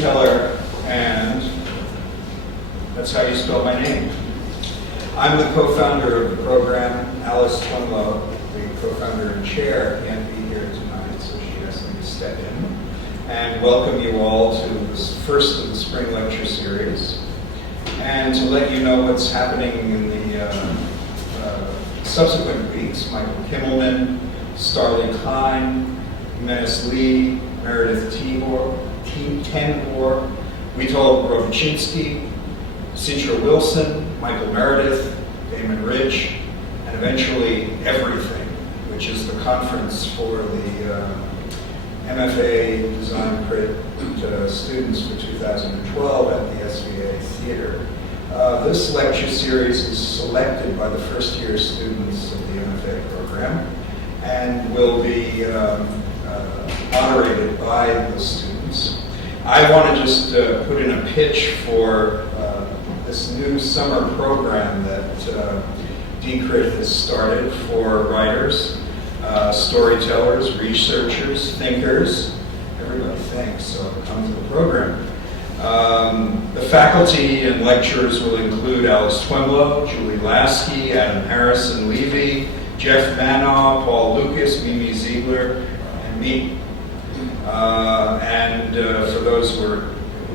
storyteller, and that's how you spell my name. I'm the co-founder of the program. Alice Twemlow, the co-founder and chair, can't be here tonight, so she asked me to step in. And welcome you all to this first of the spring lecture series. And to let you know what's happening in the subsequent weeks, Michael Kimmelman, Starley Klein, Menace Lee, Meredith Tenor, Witold Rovichinsky, Citra Wilson, Michael Meredith, Damon Rich, and eventually Everything, which is the conference for the MFA Design Crit students for 2012 at the SVA Theater. This lecture series is selected by the first-year students of the MFA program and will be moderated by the students. I want to just put in a pitch for this new summer program that DCRIT has started for writers, storytellers, researchers, thinkers. Everybody thinks, so come to the program. The faculty and lecturers will include Alice Twemlow, Julie Lasky, Adam Harrison Levy, Jeff Manoff, Paul Lucas, Mimi Ziegler, and me. For those who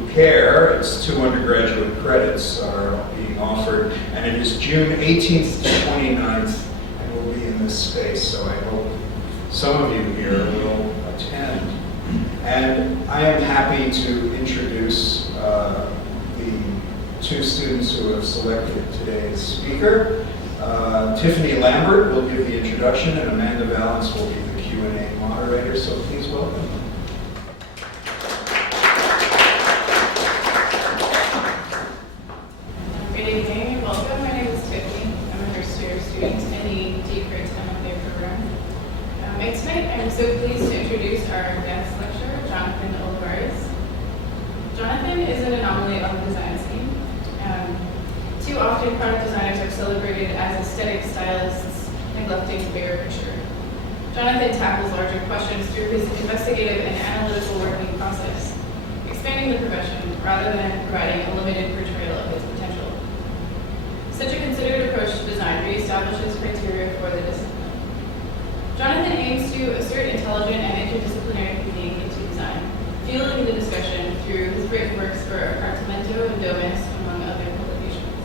care, it's 2 undergraduate credits are being offered, and it is June 18th to 29th, and we'll be in this space, so I hope some of you here will attend. And I am happy to introduce the 2 students who have selected today's speaker. Tiffany Lambert will give the introduction, and Amanda Valance will be the Q&A moderator, so please welcome them. Good evening, welcome. My name is Tiffany. I'm a first-year student in the DCRIT MFA program. And tonight, I'm so pleased to introduce our guest lecturer, Jonathan Olivares. Jonathan is an anomaly on the design scene. Too often, product designers are celebrated as aesthetic stylists, neglecting the bigger picture. Jonathan tackles larger questions through his investigative and analytical working process, expanding the profession rather than providing a limited portrayal of its potential. Such a considered approach to design reestablishes criteria for the discipline. Jonathan aims to assert intelligent and interdisciplinary thinking into design, fueling the discussion through his written works for Appartamento and Domus, among other publications.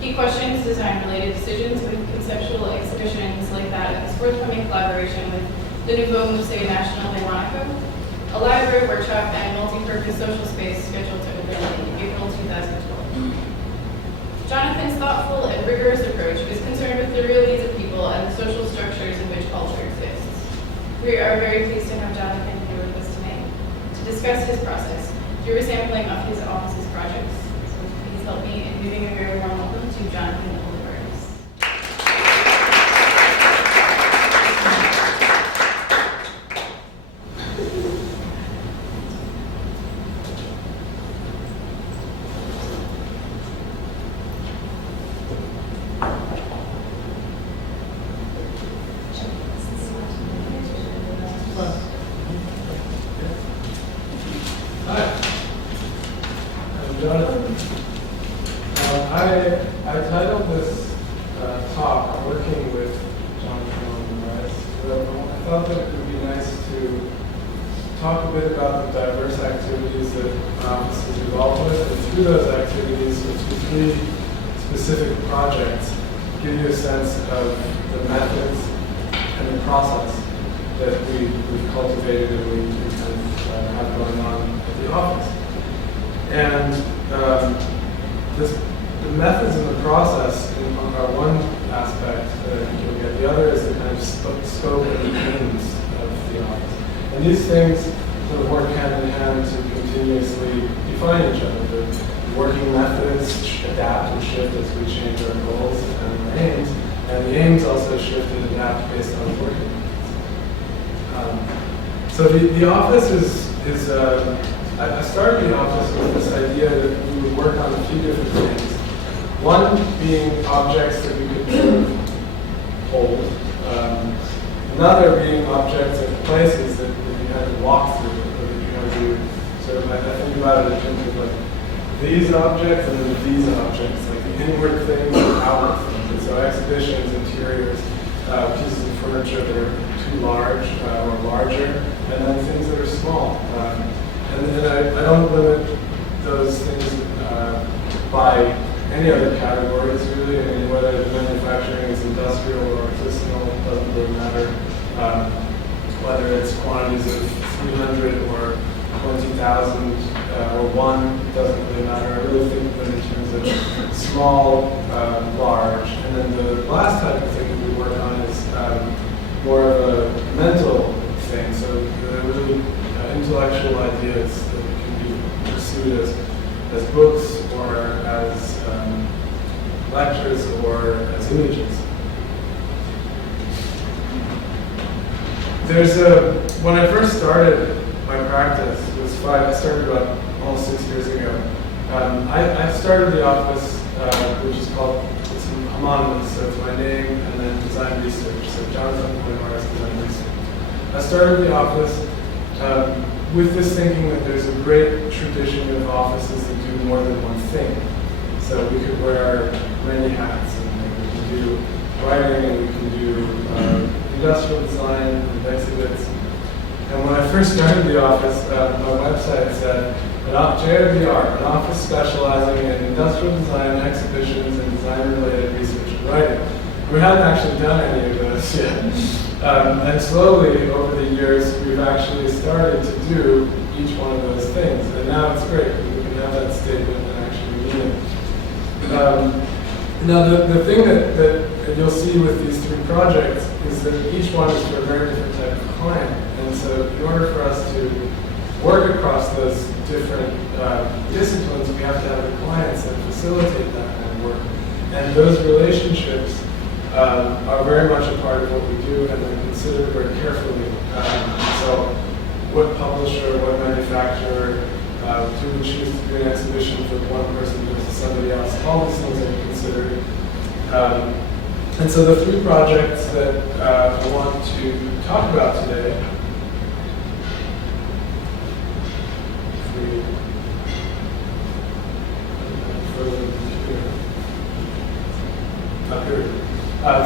He questions design-related decisions with conceptual exhibitions like that of his forthcoming collaboration with the Nouveau Musée National Monaco, a library workshop and multi-purpose social space scheduled to open in April 2012. Jonathan's thoughtful and rigorous approach is concerned with the real needs of people and the social structures in which culture exists. We are very pleased to have Jonathan here with us tonight to discuss his process through a sampling of his office's projects. So please help me in giving a very warm welcome to Jonathan Olivares. I titled this talk "Working with Jonathan Olivares." I thought that it would be nice to talk a bit about the diverse activities that our office is involved with, and through those activities, with 3 specific projects, give you a sense of the methods and the process that we've cultivated and we kind of have going on at the office. And the methods and the process are one aspect that I think you'll get. The other is the kind of scope and aims of the office. And these things sort of work hand in hand to continuously define each other. The working methods adapt and shift as we change our goals and our aims, and the aims also shift and adapt based on the working methods. So the office is I started the office with this idea that we would work on a few different things. One being objects that we could hold. Another being objects and places that you had to walk through, or that you had to sort of, I about it in terms of like these objects and then these objects, like the inward things and outward things. And so exhibitions, interiors, pieces of furniture that are too large or larger, and then things that are small. And I don't limit those things by any other categories really. I mean, whether the manufacturing is industrial or artisanal, doesn't really matter. Whether it's quantities of 300 or 20,000 or one, doesn't really matter. I really think of them in terms of small, large. And then the last type of thing that we work on is more of a mental thing. So really intellectual ideas that can be pursued as books or as lectures or as images. When I first started my practice, I started about almost 6 years ago. I started the office, which is called, it's homonymous, so it's my name and then design research, so Jonathan Olivares Design Research. I started the office with this thinking that there's a great tradition of offices that do more than one thing. So we could wear many hats, and we can do writing, and we can do industrial design and exhibits. And when I first started the office, my website said, JRDR, an office specializing in industrial design, exhibitions, and design-related research and writing. We hadn't actually done any of this yet. And slowly, over the years, we've actually started to do each one of those things. And now it's great, we can have that statement and actually mean it. Now, the thing that you'll see with these three projects is that each one is for a very different type of client. And so in order for us to work across those different disciplines, we have to have the clients that facilitate that kind of work. And those relationships are very much a part of what we do, and they're considered very carefully. So what publisher, what manufacturer, do we choose to do an exhibition for one person versus somebody else? All these things are considered. And so the three projects that I want to talk about today,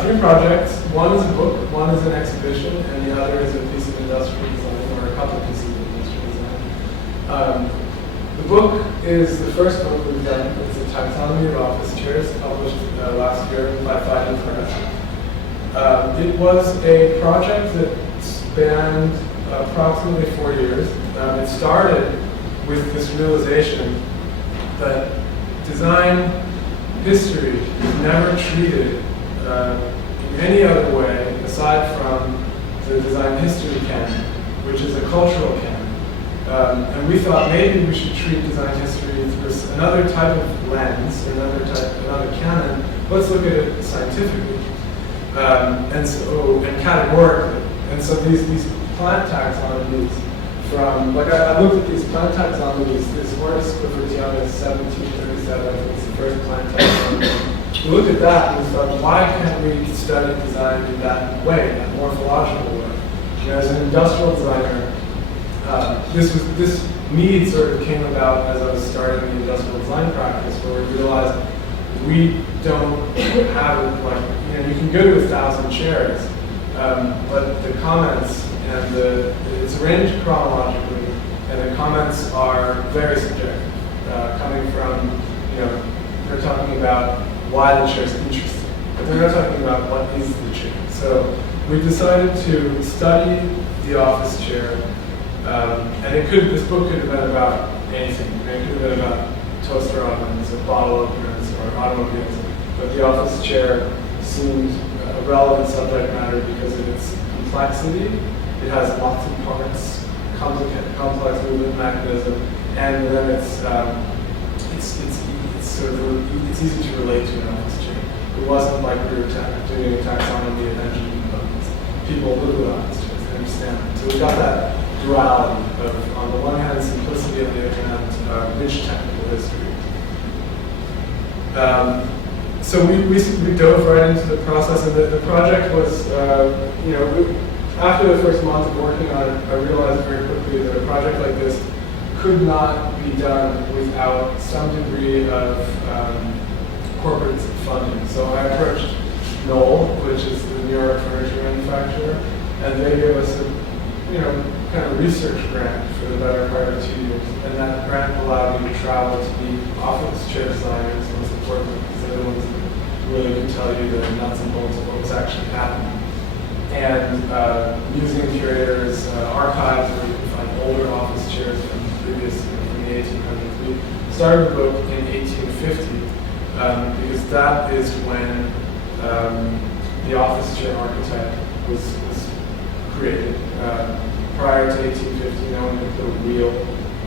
three projects. One is a book, one is an exhibition, and the other is a piece of industrial design, or a couple pieces of industrial design. The book is the first book we've done. It's a Taxonomy of Office Chairs, published last year by Phaidon Press. It was a project that spanned approximately 4 years. It started with this realization that design history is never treated in any other way aside from the design history canon, which is a cultural canon. And we thought maybe we should treat design history through another type of lens, another canon. Let's look at it scientifically and categorically. And so these plant taxonomies from, like I looked at these plant taxonomies, this Hortus Cliffordiana 1737, I think it's the first plant taxonomy. We looked at that and we thought, why can't we study design in that way, that morphological way? You know, as an industrial designer, this need sort of came about as I was starting the industrial design practice, where we realized we don't have, like, you know, you can go to 1,000 chairs, but the comments and it's arranged chronologically, and the comments are very subjective, coming from, you know, they're talking about why the chair is interesting, but they're not talking about what is the chair. So we decided to study the office chair, and this book could have been about anything. It could have been about toaster ovens or bottle openers or automobiles, but the office chair seemed a relevant subject matter because of its complexity. It has lots of parts, complex movement mechanism, and then it's easy to relate to an office chair. It wasn't like we were doing a taxonomy of engineering components. People live with office chairs, they understand them. So we got that duality of, on the one hand, simplicity, on the other hand, rich technical history. So we dove right into the process, and the project was, you know, after the first month of working on it, I realized very quickly that a project like this could not be done without some degree of corporate funding. So I approached Knoll, which is the New York furniture manufacturer, and they gave us a kind of research grant for the better part of 2 years. And that grant allowed me to travel to meet office chair designers, most importantly, because they're the ones that really can tell you the nuts and bolts of what was actually happening. And museum curators, archives where you can find older office chairs from from the 1800s. We started the book in 1850 because that is when the office chair archetype was created. Prior to 1850, no one had put a wheel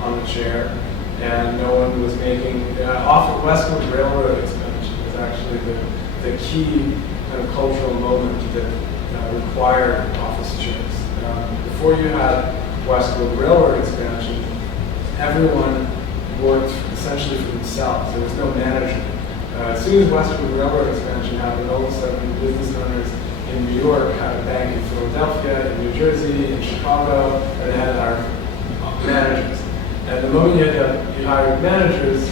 on the chair, and no one was making. Westward Railroad expansion was actually the key kind of cultural moment that required office chairs. Before you had Westward Railroad expansion, everyone worked essentially for themselves. There was no management. As soon as Westward Railroad expansion happened, all of a sudden business owners in New York had a bank in Philadelphia, in New Jersey, in Chicago, and they had to hire managers. And the moment you hired managers,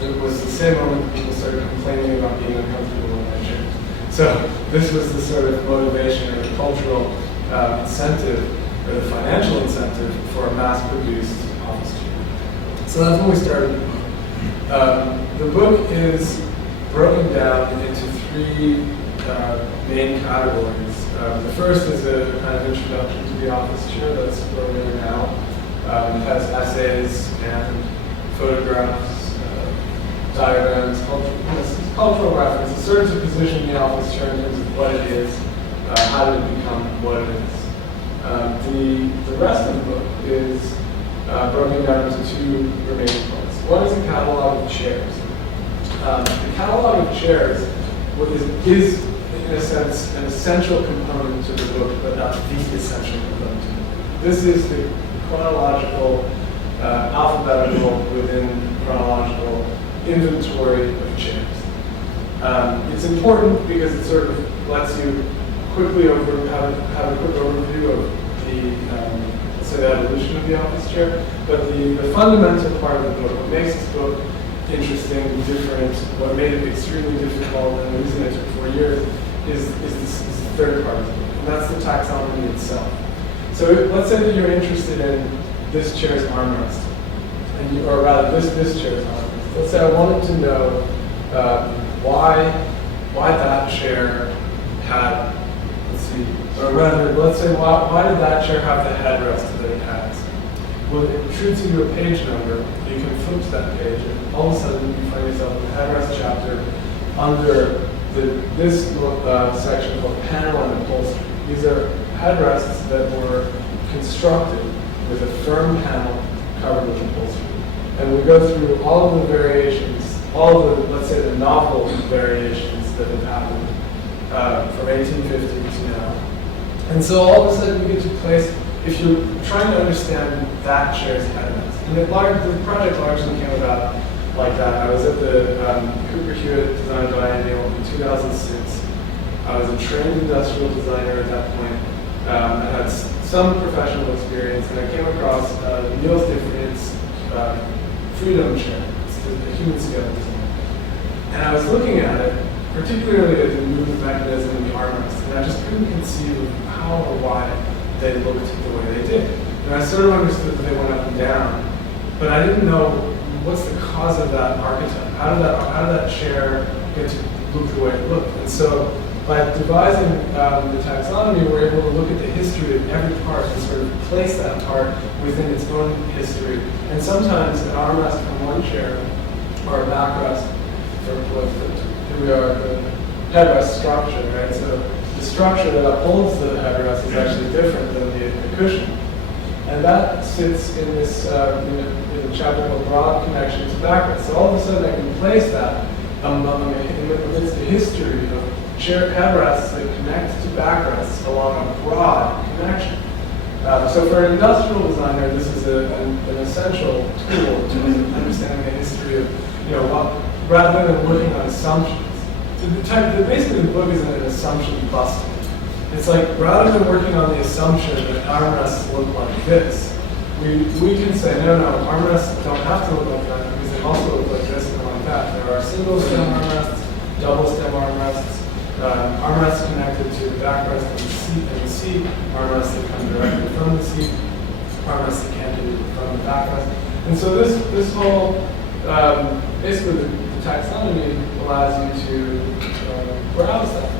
it was the same moment that people started complaining about being uncomfortable in their chairs. So this was the sort of motivation or the cultural incentive or the financial incentive for a mass-produced office chair. So that's when we started the book. The book is broken down into three main categories. The first is a kind of introduction to the office chair. That's where we are now. It has essays and photographs, diagrams, cultural references, sort of to position the office chair in terms of what it is, how did it become what it is. The rest of the book is broken down into two remaining parts. One is a catalog of chairs. The catalog of chairs is, in a sense, an essential component to the book, but not the essential component to the book. This is the chronological, alphabetical within chronological inventory of chairs. It's important because it sort of lets you quickly have a quick overview of the, let's say, the evolution of the office chair. But the fundamental part of the book, what makes this book interesting, different, what made it extremely difficult, and the reason it took 4 years, is the third part of the book, and that's the taxonomy itself. So let's say that you're interested in this chair's armrest, or rather this chair's armrest. Let's say I wanted to know why that chair had, or rather, let's say why did that chair have the headrest that it has? Well, it shoots you a page number, you can flip to that page, and all of a sudden you find yourself in the headrest chapter under this section called panel and upholstery. These are headrests that were constructed with a firm panel covered with upholstery. And we go through all of the variations, all of the, let's say, the novel variations that have happened from 1850 to now. And so all of a sudden you get to place, if you're trying to understand that chair's headrest, and the project largely came about like that. I was at the Cooper Hewitt Design Biennial in 2006. I was a trained industrial designer at that point. I had some professional experience, and I came across Niels de Vriend's Phaidon chair. It's the human scale design. And I was looking at it, particularly at the movement mechanism and the armrest, and I just couldn't conceive of how or why they looked the way they did. And I sort of understood that they went up and down, but I didn't know what's the cause of that archetype. How did that chair get to look the way it looked? And so by devising the taxonomy, we're able to look at the history of every part and sort of place that part within its own history. And sometimes an armrest from one chair, or a backrest from here we are, the headrest structure, right? So the structure that upholds the headrest is actually different than the cushion. And that sits in this in a chapter called Broad Connection to Backrest. So all of a sudden I can place that amidst the history of chair headrests that connect to backrests along a broad connection. So for an industrial designer, this is an essential tool to understanding the history of, rather than working on assumptions. Basically the book is an assumption busting. It's like, rather than working on the assumption that armrests look like this, we can say, no, armrests don't have to look like that because they also look like this and like that. There are single stem armrests, double stem armrests, armrests connected to the backrest and the seat, armrests that come directly from the seat, armrests that can't be from the backrest. And so this whole, basically the taxonomy allows you to browse that.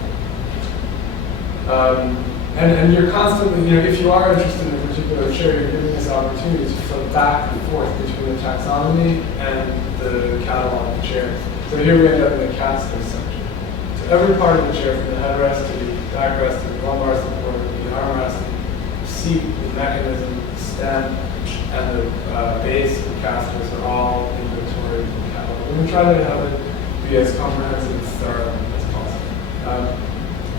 And you're constantly, if you are interested in a particular chair, you're given this opportunity to flip back and forth between the taxonomy and the catalog of chairs. So here we end up in the casters section. So every part of the chair, from the headrest to the backrest to the lumbar support, the armrest, the seat, the mechanism, the stem, and the base of the casters are all inventoried in the catalog. And we try to have it be as comprehensive and thorough as possible.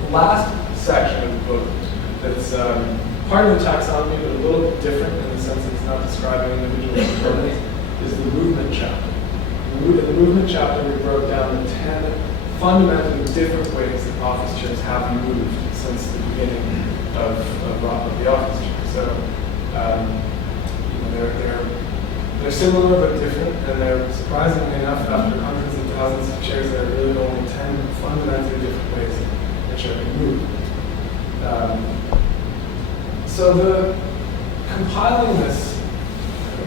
The last section of the book that's part of the taxonomy, but a little bit different in the sense that it's not describing individual components, is the movement chapter. In the movement chapter, we broke down the 10 fundamentally different ways that office chairs have moved since the beginning of the office chair. So they're similar but different, and they're surprisingly enough, after hundreds of thousands of chairs, there are really only 10 fundamentally different ways that a chair can move. So the compiling this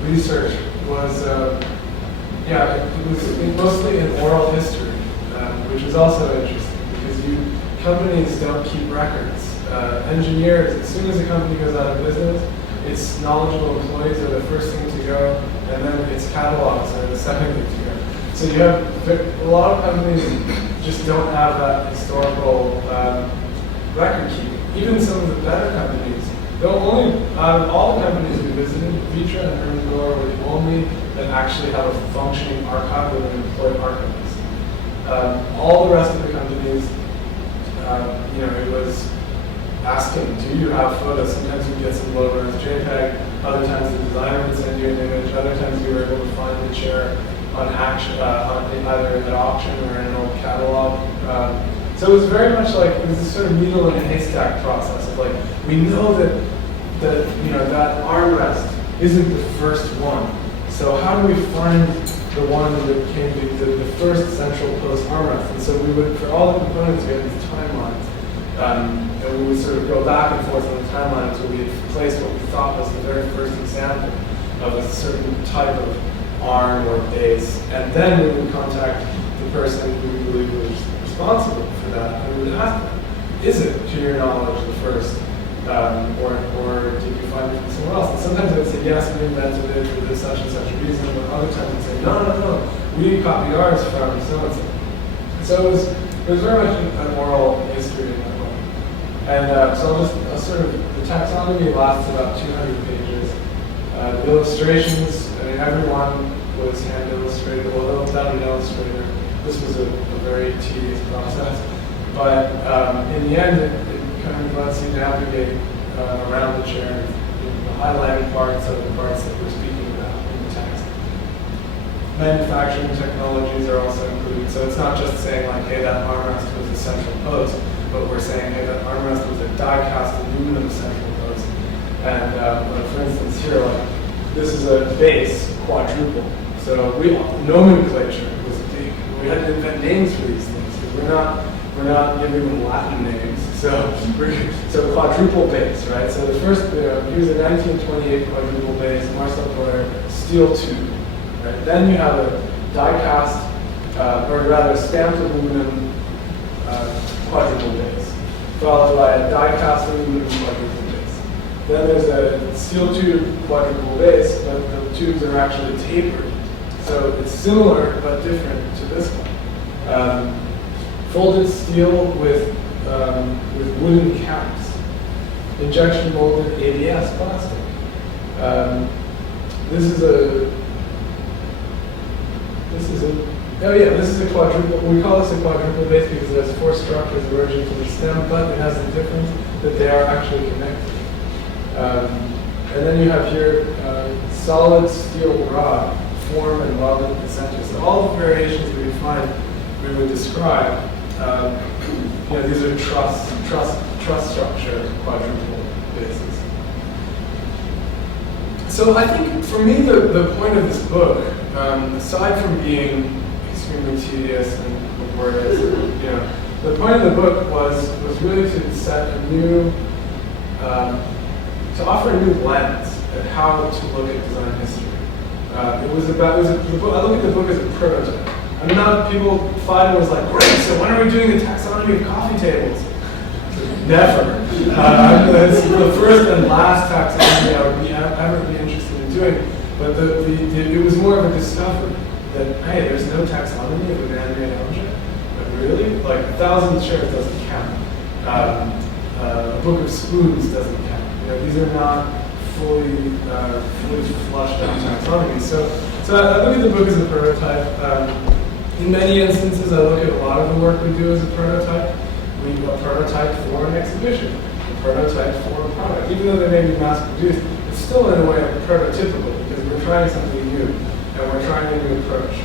research was, it was mostly in oral history, which is also interesting because companies don't keep records. Engineers, as soon as a company goes out of business, its knowledgeable employees are the first thing to go, and then its catalogs are the second thing to go. So you have a lot of companies just don't have that historical record keeping. Even some of the better companies, out of all the companies we visited, Vitra and Herman Gore were the only that actually have a functioning archive with an employee archivist. All the rest of the companies, it was asking, do you have photos? Sometimes you get some low-res JPEG, other times the designer would send you an image, other times you were able to find the chair on either an auction or in an old catalog. So it was very much like, it was this sort of needle in a haystack process of like, we know that armrest isn't the first one. So how do we find the one that came to be the first central post armrest? And so we would, for all the components, we had these timelines. And we would sort of go back and forth on the timeline until we had placed what we thought was the very first example of a certain type of arm or base. And then we would contact the person who we believe was responsible for that, and we would ask them, is it, to your knowledge, the first, or did you find it from somewhere else? And sometimes they would say, yes, we invented it for this such and such a reason, but other times they'd say, no, we copied ours from so-and-so. So it was very much an oral history in that way. And so I'll sort of, the taxonomy lasts about 200 pages. The illustrations, everyone was hand illustrated, although without an illustrator, this was a very tedious process. But in the end, it kind of lets you navigate around the chair, the highlighted parts of the parts that we're speaking about in the text. Manufacturing technologies are also included, so it's not just saying like, hey, that armrest was a central post, but we're saying, hey, that armrest was a die-cast aluminum central post. And for instance here, like, this is a base quadruple. So nomenclature was big. We had to invent names for these things because we're not giving them Latin names. So quadruple base, right? So the first, here's a 1928 quadruple base, Marcel Breuer steel tube, right? Then you have a die-cast, or rather stamped aluminum quadruple base, followed by a die-cast aluminum quadruple base. Then there's a steel tube quadruple base, but the tubes are actually tapered. So it's similar but different to this one. Folded steel with wooden caps. Injection molded ABS plastic. This is a quadruple. We call this a quadruple base because there's 4 structures emerging from the stem, but it has the difference that they are actually connected. And then you have here solid steel rod, form and welded at the center. So all the variations that we find, we would describe. These are truss structure quadruple bases. So I think for me the point of this book, aside from being extremely tedious and laborious, the point of the book was really to set a new, to offer a new lens at how to look at design history. I look at the book as a prototype. I'm not, Phaidon was like, great, so when are we doing the taxonomy of coffee tables? Never. It's the first and last taxonomy I would ever be interested in doing. But it was more of a discovery that, hey, there's no taxonomy of a man-made object. But really? Like 1,000 chairs doesn't count. A book of spoons doesn't count. These are not fully flushed out taxonomies. So I look at the book as a prototype. In many instances, I look at a lot of the work we do as a prototype. We a prototype for an exhibition, a prototype for a product. Even though they may be mass-produced, it's still in a way prototypical because we're trying something new and we're trying a new approach.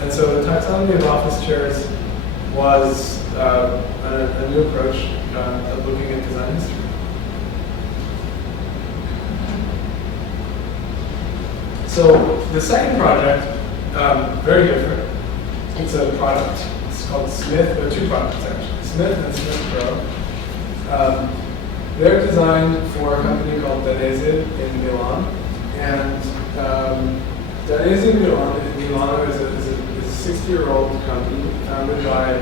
And so the Taxonomy of Office Chairs was a new approach of looking at design history. So the second project, very different. It's a product. It's called Smith. There are two products actually, Smith and Smith Pro. They're designed for a company called Danese in Milan, and Danese Milano is a 60-year-old company founded by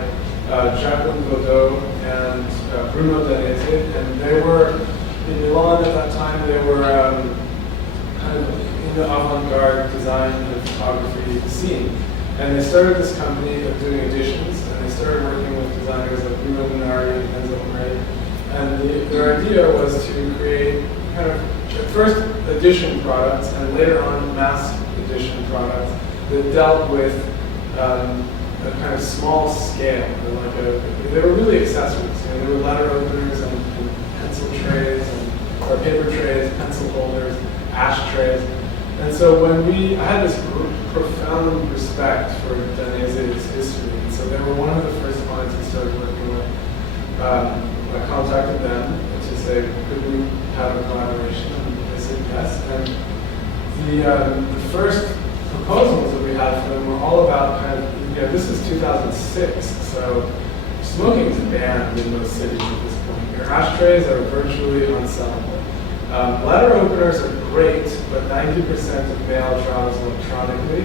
Jacqueline Godot and Bruno Danese, and they were in Milan at that time. They were kind of in the avant-garde design and photography scene. And they started this company of doing editions, and they started working with designers like Bruno Munari and Enzo Murray. And their idea was to create kind of at first edition products and later on mass edition products that dealt with a kind of small scale. They were really accessories. They were letter openers and pencil trays, or paper trays, pencil holders, ashtrays. And so I had this profound respect for Danese's history. And so they were one of the first clients I started working with. I contacted them to say, could we have a collaboration? And they said yes. And the first proposals that we had for them were all about kind of, this is 2006, so smoking is banned in most cities at this point. Your ashtrays are virtually unsellable. Letter openers are great, but 90% of mail travels electronically.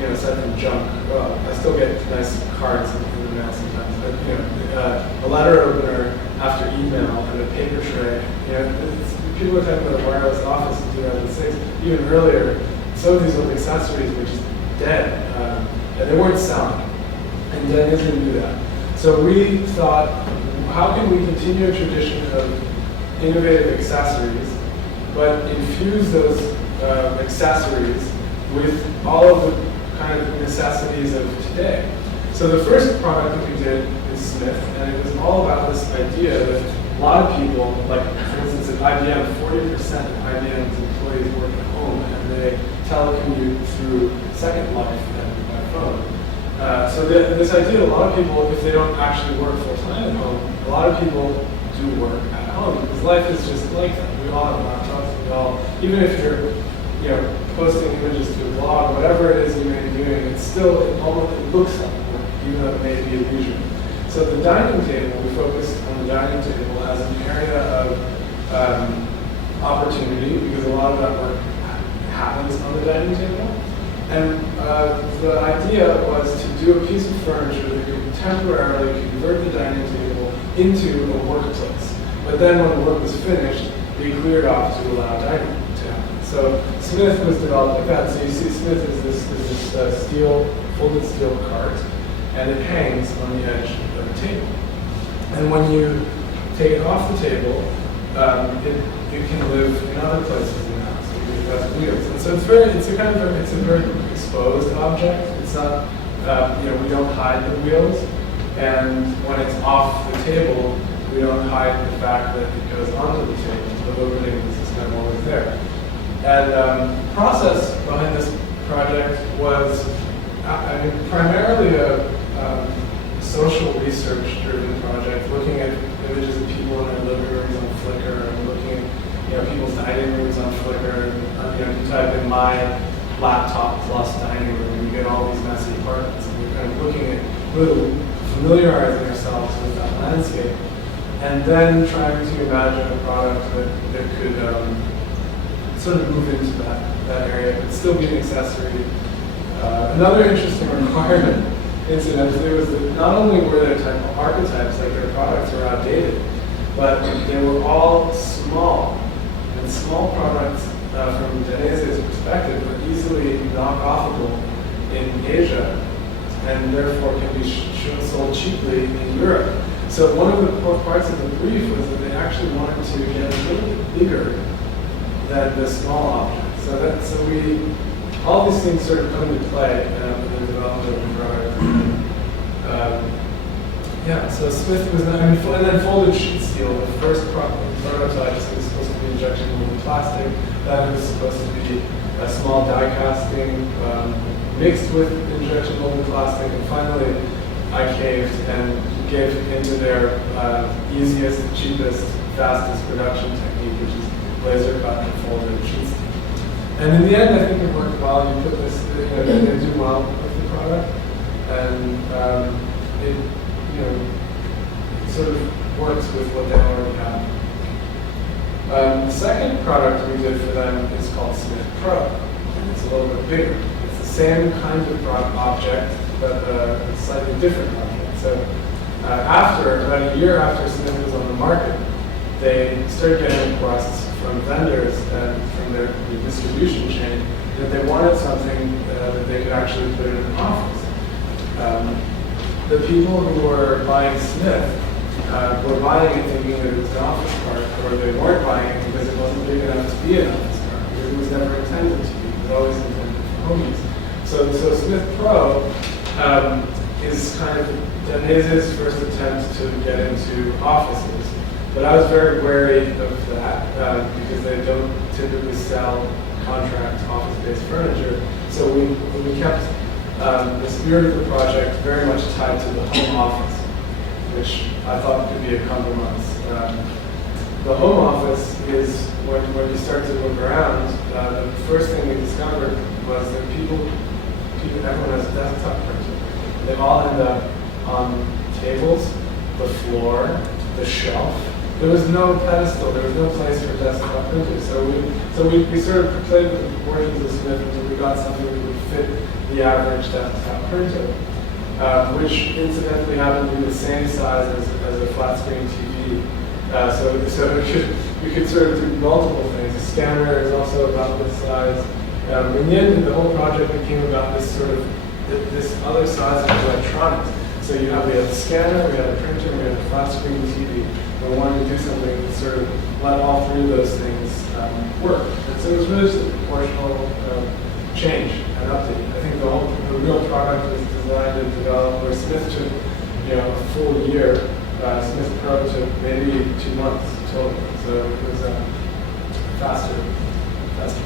Aside from junk. Well, I still get nice cards in the mail sometimes. But a letter opener after email and a paper tray. People were talking about a wireless office in 2006. Even earlier, some of these little accessories were just dead, and they weren't selling. And Danese didn't do that. So we thought, how can we continue a tradition of innovative accessories, but infuse those accessories with all of the kind of necessities of today. So the first product that we did is Smith, and it was all about this idea that a lot of people, like for instance at IBM, 40% of IBM's employees work at home, and they telecommute through Second Life and by phone. So this idea, a lot of people, if they don't actually work full-time at home, a lot of people do work at home, because life is just like that. We all have laptops, we all, even if you're posting images to a blog, whatever it is you may be doing, it looks like work, even though it may be a leisure. So the dining table, we focused on the dining table as an area of opportunity, because a lot of that work happens on the dining table. And the idea was to do a piece of furniture that could temporarily convert the dining table into a workplace. But then when the work was finished, be cleared off to allow dining to happen. So Smith was developed like that. So you see Smith is this folded steel cart, and it hangs on the edge of the table. And when you take it off the table, it can live in other places in the house. It has wheels. And so it's a very exposed object. It's not, we don't hide the wheels. And when it's off the table, we don't hide the fact that it goes onto the table. The opening is kind of always there. And the process behind this project was, primarily a social research-driven project, looking at images of people in their living rooms on Flickr, and looking people's dining rooms on Flickr. You type in my laptop plus dining room, and you get all these messy apartments. And you're kind of looking at really familiarizing yourselves with that landscape, and then trying to imagine a product that could sort of move into that area, but still be an accessory. Another interesting requirement, incidentally, was that not only were there type of archetypes, like their products were outdated, but they were all small. And small products, from Danese's perspective, were easily knock-offable in Asia, and therefore can be sold cheaply in Europe. So one of the parts of the brief was that they actually wanted to get a little bit bigger than the small object. All these things sort of come into play in the development of the product. So Smith was, and then folded sheet steel, the first prototype was supposed to be injection molded plastic. That was supposed to be a small die casting mixed with injection molded plastic. And finally, I caved and gave into their easiest, cheapest, fastest production technique, which is laser cut and folded sheet steel. And in the end, I think it worked well. You put this, they do well with the product, and it sort of works with what they already have. The second product we did for them is called Smith Pro, and it's a little bit bigger. It's the same kind of object, but a slightly different object. So about a year after Smith was on the market, they started getting requests from vendors and from their distribution chain that they wanted something that they could actually put in an office. The people who were buying Smith were buying it thinking that it was an office part, or they weren't buying it because it wasn't big enough to be an office part, because it was never intended to be. It was always intended for home use. So Smith Pro is kind of Danese's first attempt to get into offices. But I was very wary of that because they don't typically sell contract office-based furniture. So we kept the spirit of the project very much tied to the home office, which I thought could be a compromise. The home office is when you start to look around, the first thing we discovered was that everyone has a desktop printer. They all end up on tables, the floor, the shelf. There was no pedestal, there was no place for desktop printers. So we sort of played with the proportions of Smith until we got something that would fit the average desktop printer, which incidentally happened to be the same size as a flat screen TV. So you could sort of do multiple things. The scanner is also about this size. In the end, the whole project became about this sort of this other size of electronics. So we had the scanner, we had a printer, we had a flat screen TV. We wanted to do something that sort of let all three of those things work. And so it was really just a proportional change and update. I think the real product was designed and developed where Smith took a full year. Smith Pro took maybe 2 months total. So it was faster pace.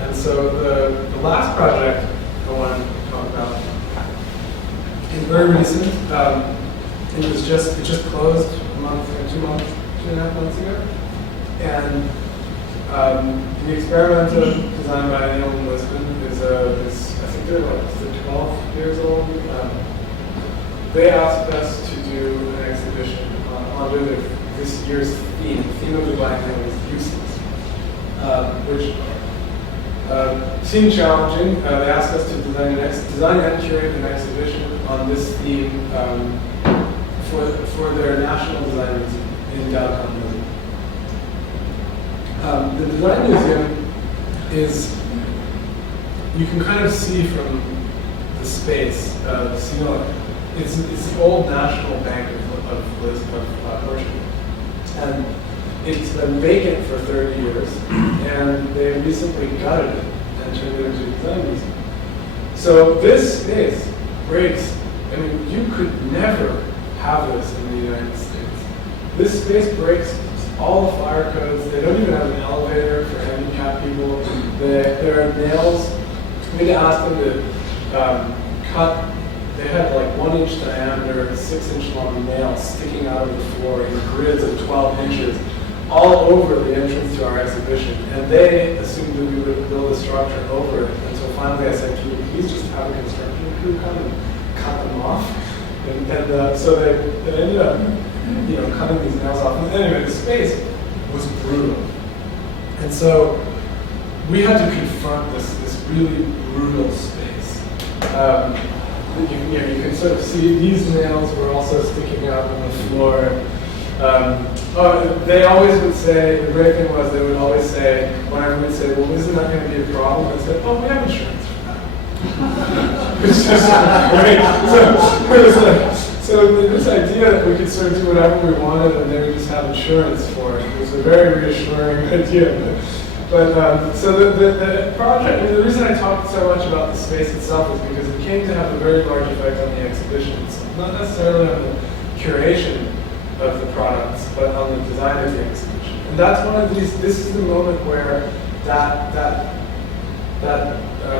And so the last project I want to talk about is very recent. It just closed a month or 2 months, 2.5 months ago. And the Experimento Design Biennial in Lisbon is I think they're 12 years old. They asked us to do an exhibition under this year's theme. The theme of the biennial is useless, which seemed challenging. They asked us to design and curate an exhibition on this theme for their National Design Museum in downtown Lisbon. The Design Museum is, you can kind of see from the space, the ceiling, it's the old National Bank of Lisbon, Portugal. And it's been vacant for 30 years, and they recently gutted it and turned it into a design museum. So this space breaks. I mean, you could never have this in the United States. This space breaks all the fire codes. They don't even have an elevator for handicapped people. There are nails. We had to ask them to cut they had like 1-inch diameter, 6-inch long nails sticking out of the floor in grids of 12 inches all over the entrance to our exhibition. And they assumed that we would build a structure over it. And so finally I said, can you please just have a construction crew come and cut them off? And so they ended up, cutting these nails off. And anyway, the space was brutal. And so we had to confront this really brutal space. You can sort of see these nails were also sticking out on the floor. They always would say, the great thing was they would always say, when I would say, well, isn't that going to be a problem? I'd say, oh, we have insurance for that. It's just right. So this idea that we could sort of do whatever we wanted and they would just have insurance for it was a very reassuring idea. But so the project, I mean, the reason I talked so much about the space itself is because it came to have a very large effect on the exhibition. So not necessarily on the curation of the products, but on the design of the exhibition. And that's one of these, this is the moment where that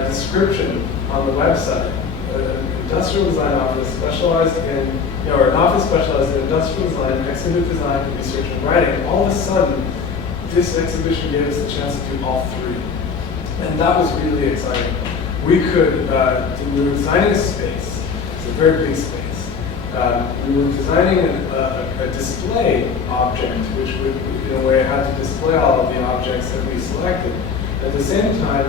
description on the website, an industrial design office specialized in, or an office specialized in industrial design, exhibit design, research, and writing, all of a sudden, this exhibition gave us the chance to do all three. And that was really exciting. We were designing a space, it's a very big space. We were designing a display object, which would, in a way, had to display all of the objects that we selected. At the same time,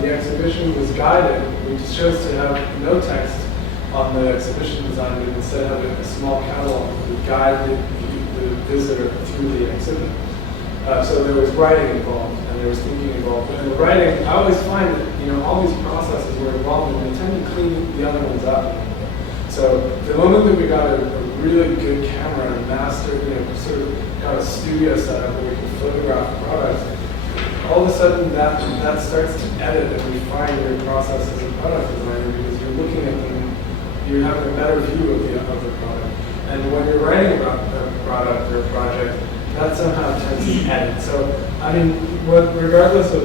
the exhibition was guided. We just chose to have no text on the exhibition design, but instead have a small catalog that would guide the visitor through the exhibit. So there was writing involved, and there was thinking involved. And the writing, I always find that all these processes were involved, and they tend to clean the other ones up. So the moment that we got a really good camera and mastered, sort of got a studio set up where we could photograph products, all of a sudden that starts to edit and refine your process as a product designer because you're looking at them, you're having a better view of the product. And when you're writing about a product or a project, that somehow tends to edit. So, I mean, regardless of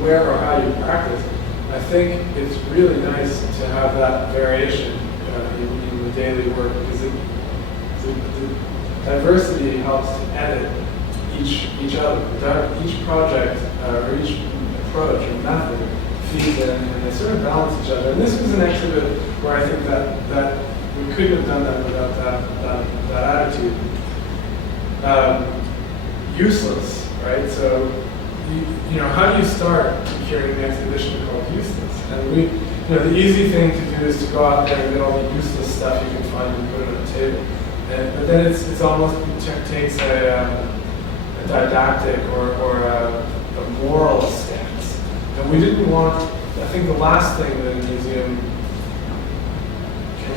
where or how you practice, I think it's really nice to have that variation in the daily work because the diversity helps to edit each other. Each project or each approach or method feeds in and they sort of balance each other. And this was an exhibit where I think that we couldn't have done that without that attitude. Useless, right? So, how do you start curating an exhibition called useless? And the easy thing to do is to go out there and get all the useless stuff you can find and put it on the table. But then it's almost takes a didactic or a moral stance. And we didn't want, I think the last thing that a museum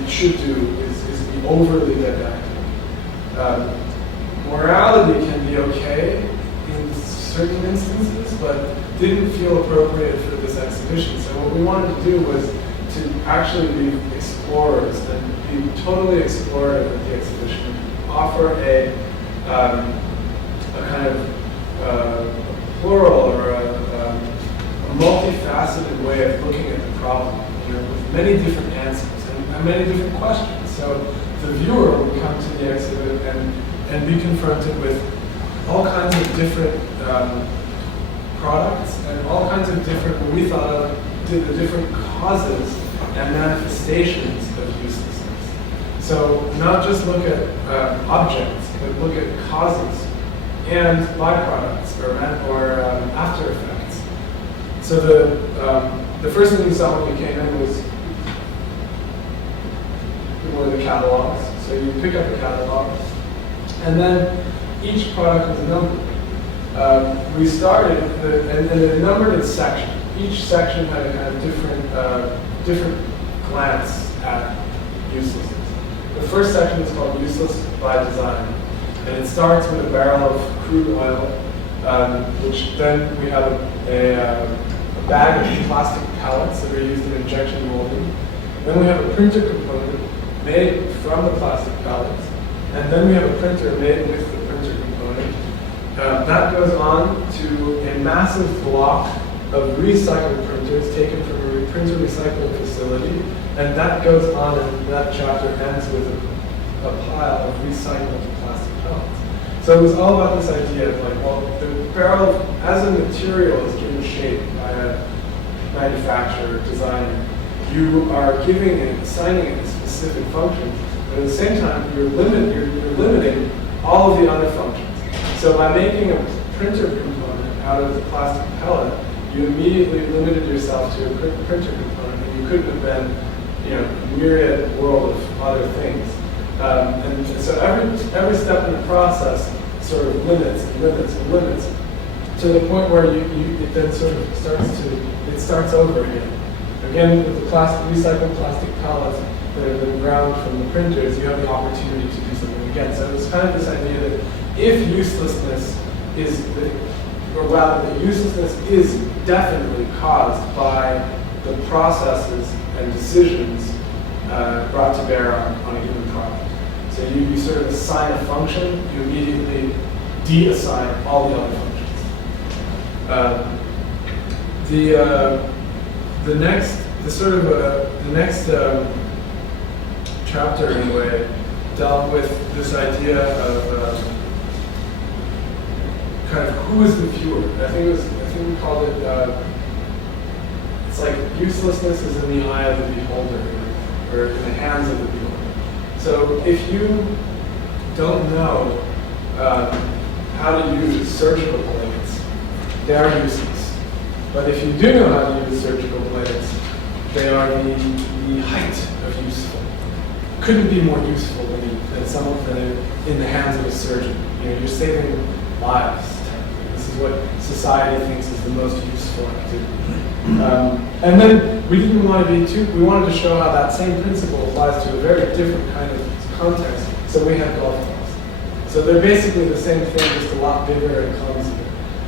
should do is be overly didactic. Morality can be okay in certain instances, but didn't feel appropriate for this exhibition. So what we wanted to do was to actually be explorers and be totally explorative of the exhibition, offer a kind of plural or a multifaceted way of looking at the problem, with many different answers and many different questions. So the viewer would come to the exhibit and be confronted with all kinds of different products and all kinds of different, what we thought of, the different causes and manifestations of uselessness. So not just look at objects, but look at causes and byproducts or after effects. So the first thing we saw when we came in was the catalogs. So you pick up a catalog, and then each product was numbered. We started, and they're numbered in sections. Each section had a kind of different glance at uselessness. The first section is called Useless by Design, and it starts with a barrel of crude oil, which then we have a bag of plastic pellets that are used in injection molding. Then we have a printer component made from the plastic pellets, and then we have a printer made with the printer component. That goes on to a massive block of recycled printers taken from a printer recycling facility, and that goes on, and that chapter ends with a pile of recycled plastic pellets. So it was all about this idea of like, well, the barrel as a material is given shape by a manufacturer, designer. You are giving it, assigning it specific functions, but at the same time, you're limiting all of the other functions. So by making a printer component out of the plastic pellet, you immediately limited yourself to a printer component, and you couldn't have been, a myriad world of other things. And so every step in the process sort of limits and limits and limits to the point where it then sort of starts over again. Again, with the recycled plastic pellets that have been ground from the printers, you have the opportunity to do something again. So it's kind of this idea that if uselessness is, or rather the uselessness is definitely caused by the processes and decisions brought to bear on a given product. So you sort of assign a function, you immediately de-assign all the other functions. The next chapter, anyway, dealt with this idea of kind of who is the viewer. I think we called it. It's like uselessness is in the eye of the beholder, or in the hands of the beholder. So if you don't know how to use surgical blades, they are useless. But if you do know how to use surgical blades, they are the height of useful. Couldn't be more useful than some of them in the hands of a surgeon. You're saving lives. This is what society thinks is the most useful activity. And then we didn't want to we wanted to show how that same principle applies to a very different kind of context. So we have golf balls. So they're basically the same thing, just a lot bigger and clumsier.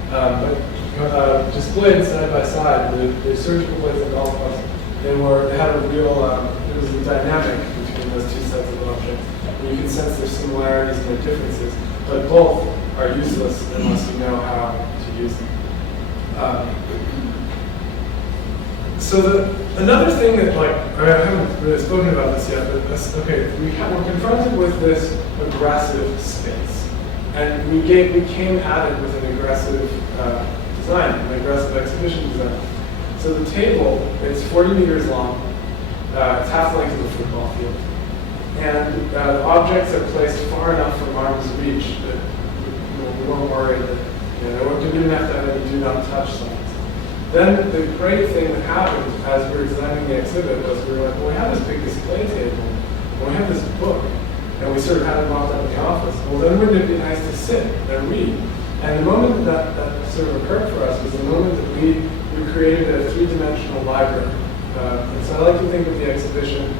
But displayed side by side, the surgical blades and golf balls, they had a real, there was a dynamic between those two sets of objects. And you can sense their similarities and their differences, but both are useless unless you know how to use them. So another thing that, I haven't really spoken about this yet, but we're confronted with this aggressive space, and we came at it with an aggressive design, an aggressive exhibition design. So the table, it's 40 meters long, it's half the length of a football field, and the objects are placed far enough from arm's reach that we won't worry that we didn't have to have any do not touch signs. Then the great thing that happened as we were designing the exhibit was we were like, well, we have this big display table, and we have this book, and we sort of had it mocked up in the office. Well, then wouldn't it be nice to sit and read? And the moment that sort of occurred for us was the moment that we created a three-dimensional library. And so I like to think of the exhibition,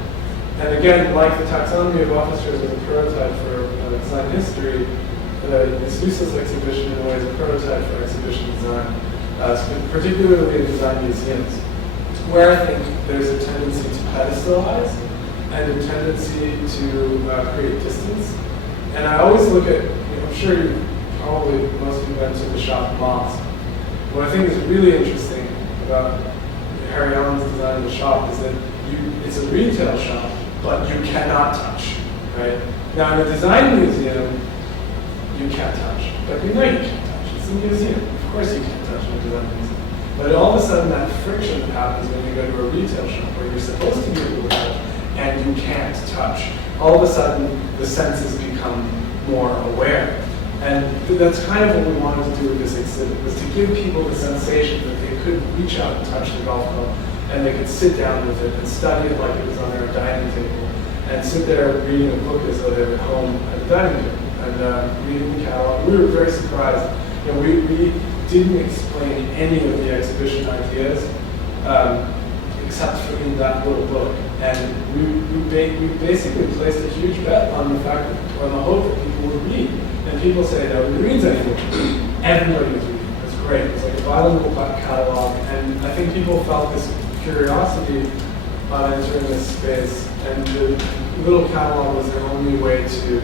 and again, like the Taxonomy of Office Chairs as a prototype for design history, this useless exhibition in a way is a prototype for exhibition design. Particularly in design museums, where I think there's a tendency to pedestalize and a tendency to create distance. And I always look at, I'm sure probably most of you went to the shop Moss. What I think is really interesting about Harry Allen's design of the shop is that it's a retail shop, but you cannot touch, right? Now in a design museum, you can't touch, but you know you can't touch. It's a museum. Of course you can't touch into that museum. But all of a sudden that friction that happens when you go to a retail shop where you're supposed to be able to touch and you can't touch, all of a sudden the senses become more aware. And that's kind of what we wanted to do with this exhibit, was to give people the sensation that they could reach out and touch the golf club, and they could sit down with it and study it like it was on their dining table, and sit there reading a book as though they were at home at the dining table, and reading the catalog. We were very surprised. We didn't explain any of the exhibition ideas except for in that little book. And we basically placed a huge bet on the fact that, on the hope that people would read. And people say, nobody reads anymore. Everybody was reading. It was great. It was like a bilingual catalog. And I think people felt this curiosity on entering this space. And the little catalog was their only way to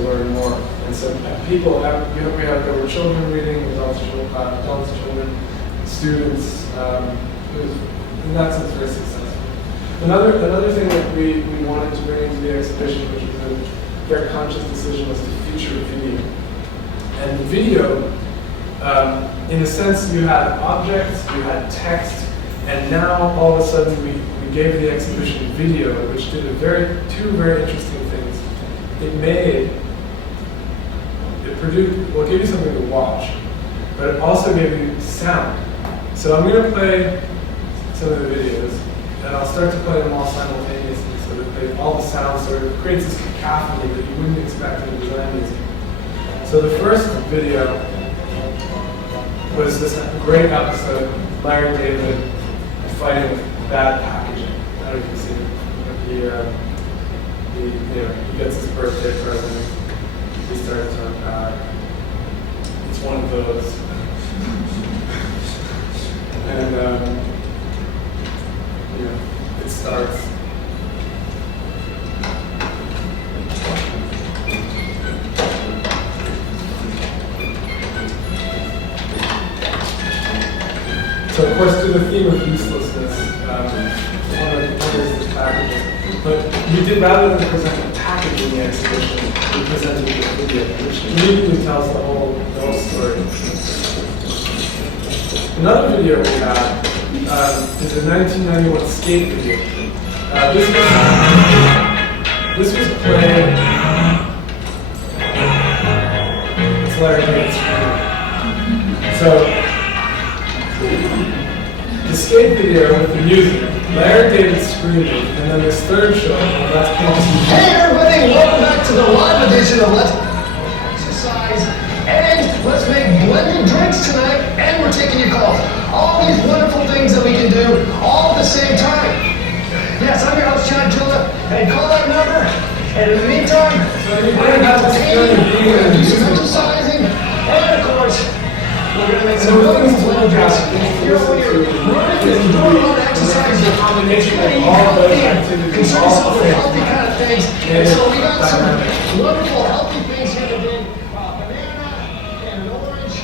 learn more. And so people, there were children reading, adults, children, students. It was, in that sense, very successful. Another thing that we wanted to bring into the exhibition, which was a very conscious decision, was to feature video. And video, in a sense, you had objects, you had text, and now all of a sudden we gave the exhibition video, which did two very interesting things. It produced, well, it gave you something to watch, but it also gave you sound. So I'm going to play some of the videos, and I'll start to play them all simultaneously, so that all the sounds sort of creates this cacophony that you wouldn't expect in design music. So the first video was this great episode, Larry David fighting with bad packaging. I don't know if you see it. He gets his birthday present. He starts to unpack. It's one of those. And it starts. So of course, to the theme of uselessness, one is the packaging. But we did, rather than present the packaging in the exhibition, we presented the video, which immediately tells the whole story. Another video we had is a 1991 skate video. This was played. It's Larry David's screen. So the skate video with the music, Larry David screaming, and then this third show, that's Hey everybody, welcome back to the live edition of Let's Exercise and Let's Make Blended Drinks tonight, and we're taking your calls. All these wonderful things that we can do all at the same time. Yes, I'm your host, John Gilda, and call that number. And in the meantime, we're going to have a team, we're going to do some exercising, and of course, we're going to make some really blended drinks. You're running and doing a lot of exercise. a combination of all those activities. Concern yourself with healthy kind of things. And so we got some wonderful healthy things here today. Banana and an orange.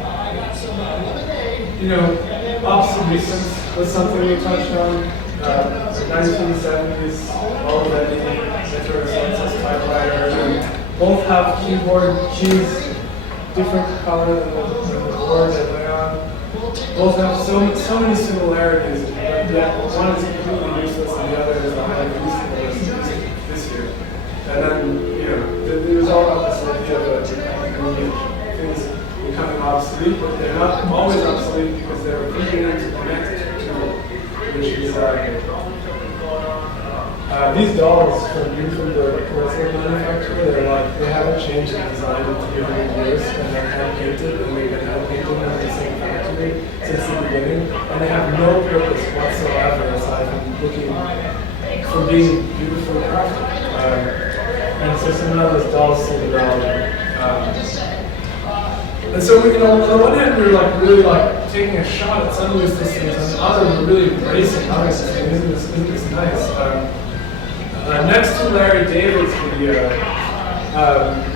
I got some lemonade. Obsolescence was something we touched on. 1970s, already, Centro Diseño typewriter. Both have keyboard keys, different color than the board that they're on. Both have so many similarities, but yet one is completely useless and the other is a highly useful this year. And then, it was all about this idea of things becoming obsolete, but they're not always obsolete because they're beginning to connect to which is these dolls from the porcelain manufacturer, they haven't changed the design in 300 years, and they're hand painted, and they've been hand painted in the same factory since the beginning, and they have no purpose whatsoever aside from from being beautifully crafted. And so some of those dolls sit around. And so, on the one hand, we were really taking a shot at some of these things, and the other, we're really embracing others and saying, isn't this nice? Next to Larry David's video,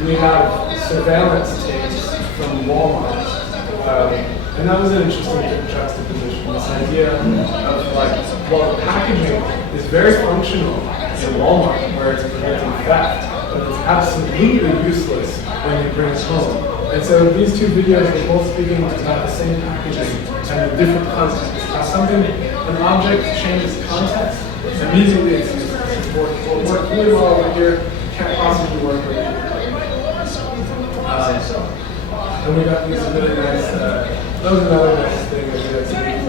we have surveillance tapes from Walmart. And that was an interesting juxtaposition, this idea of the packaging is very functional in Walmart, where it's preventing theft, but it's absolutely useless when you bring it home. And so these two videos are both speaking about the same packaging and the different contexts. How an object changes context, immediately it's useless. What worked really well over here can't possibly work over here. And we got these really nice, that was another nice thing that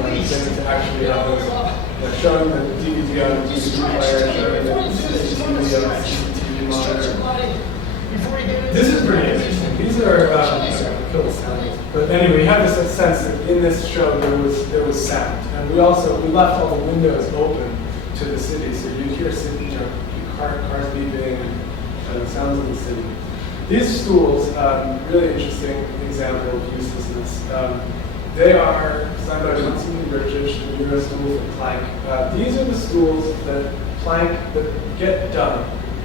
we did to actually have this, showing the DVD on the DVD player, showing the CCTV on the CCTV monitor. This is pretty interesting. These are kill the sound. But anyway, we have this sense that in this show there was sound, and we left all the windows open to the city, so you hear cars beeping and the sounds of the city. These stools, really interesting example of uselessness. They are designed by Johnson and British, the Nouveau stool for plank. These are the stools that get done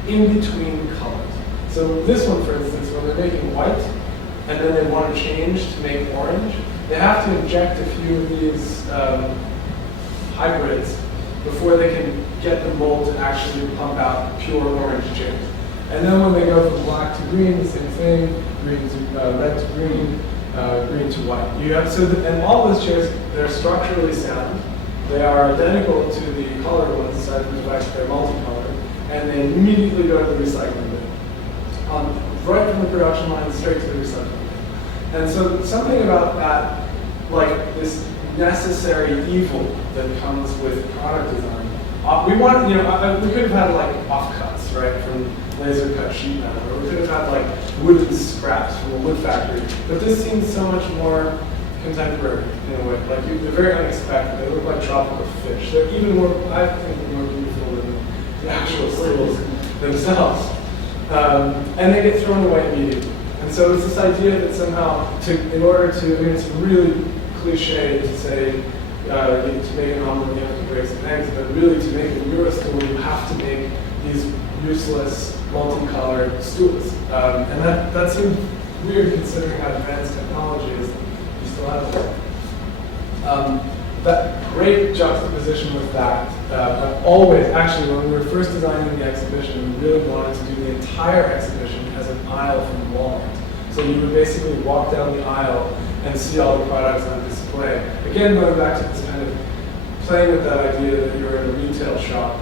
in between colors. So this one, for instance, when they're making white, and then they want to change to make orange, they have to inject a few of these hybrids before they can get the mold to actually pump out pure orange chairs. And then when they go from black to green, the same thing, green to red to green, green to white. You have and all those chairs, they're structurally sound. They are identical to the colored ones, aside from the fact that they're multicolored, and they immediately go to the recycling bin. Right from the production line straight to the recycling bin. And so something about that, like this necessary evil that comes with product design. We want, we could have had like offcuts, right, from laser cut sheet metal, or we could have had like wooden scraps from a wood factory. But this seems so much more contemporary in a way. Like they're very unexpected. They look like tropical fish. They're even more, I think, more beautiful than the actual stools themselves. And they get thrown away immediately. And so it's this idea that somehow, in order to, it's really cliche to say, to make an omelet you have to break some eggs, but really to make a Eurostool you have to make these useless, multicolored stools. And that seems weird considering how advanced technology is. You still have that. That great juxtaposition with that, always, actually, when we were first designing the exhibition, we really wanted to do the entire exhibition as an aisle from Walmart. So you would basically walk down the aisle and see all the products on display. Again, going back to this kind of playing with that idea that you're in a retail shop.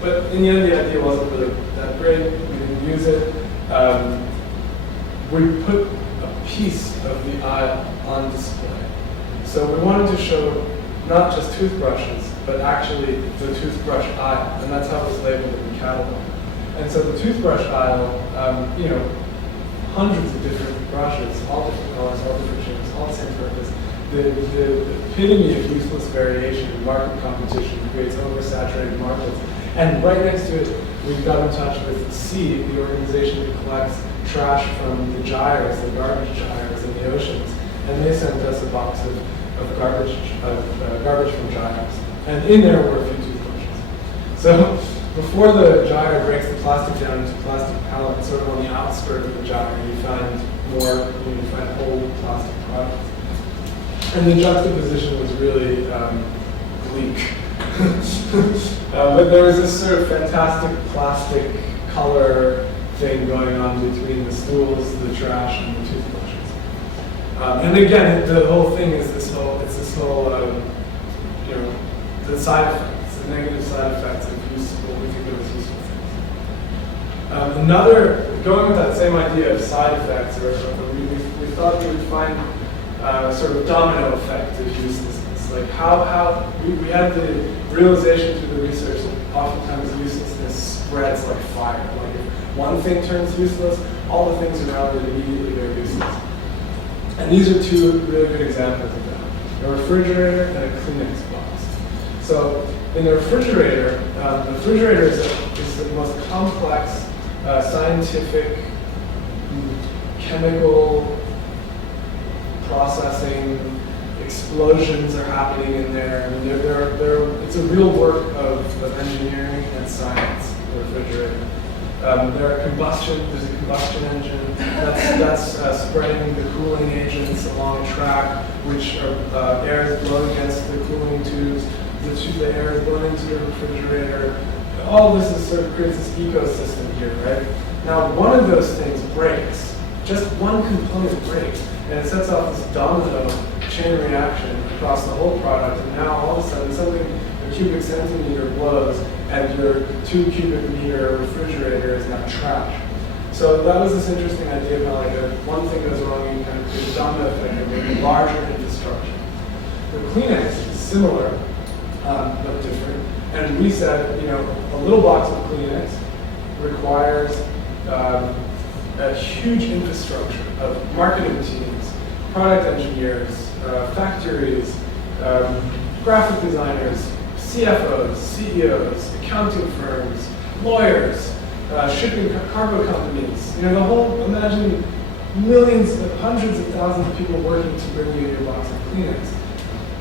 But in the end, the idea wasn't really that great. We didn't use it. We put a piece of the aisle on display. So we wanted to show not just toothbrushes, but actually the toothbrush aisle. And that's how it was labeled in the catalog. And so the toothbrush aisle, hundreds of different brushes, all different colors, all different shapes, all the same purpose. The epitome of useless variation in market competition creates oversaturated markets. And right next to it, we've got in touch with C, the organization that collects trash from the gyres, the garbage gyres in the oceans. And they sent us a box of garbage from gyres. And in there were a few toothbrushes. So before the gyre breaks the plastic down into plastic pellets, sort of on the outskirt of the gyre, you find old plastic products. And the juxtaposition was really bleak. But there was this sort of fantastic plastic color thing going on between the stools, the trash, and the toothbrushes. And again, the whole thing is the side effects, the negative side effects of what we think of as useful things. Going with that same idea of side effects, we thought we would find sort of domino effect of uselessness. Like we had the realization through the research that oftentimes uselessness spreads like fire. Like if one thing turns useless, all the things around it immediately go useless. And these are two really good examples of that. A refrigerator and a Kleenex box. So in the refrigerator is the most complex scientific, chemical processing, explosions are happening in there. I mean, it's a real work of engineering and science, the refrigerator. There's a combustion engine that's spreading the cooling agents along a track, which air is blown against the cooling tubes. The air is blown into the refrigerator. All this is sort of creates this ecosystem here, right? Now, one of those things breaks. Just one component breaks, and it sets off this domino chain reaction across the whole product. And now, all of a sudden, a cubic centimeter blows, and your 2 cubic meter refrigerator is now trash. So that was this interesting idea of how one thing goes wrong and you kind of create a domino effect of maybe larger infrastructure. The Kleenex is similar, but different. And we said, a little box of Kleenex requires a huge infrastructure of marketing teams, product engineers, factories, graphic designers, CFOs, CEOs, accounting firms, lawyers, shipping cargo companies. Imagine millions, hundreds of thousands of people working to bring you your box of Kleenex.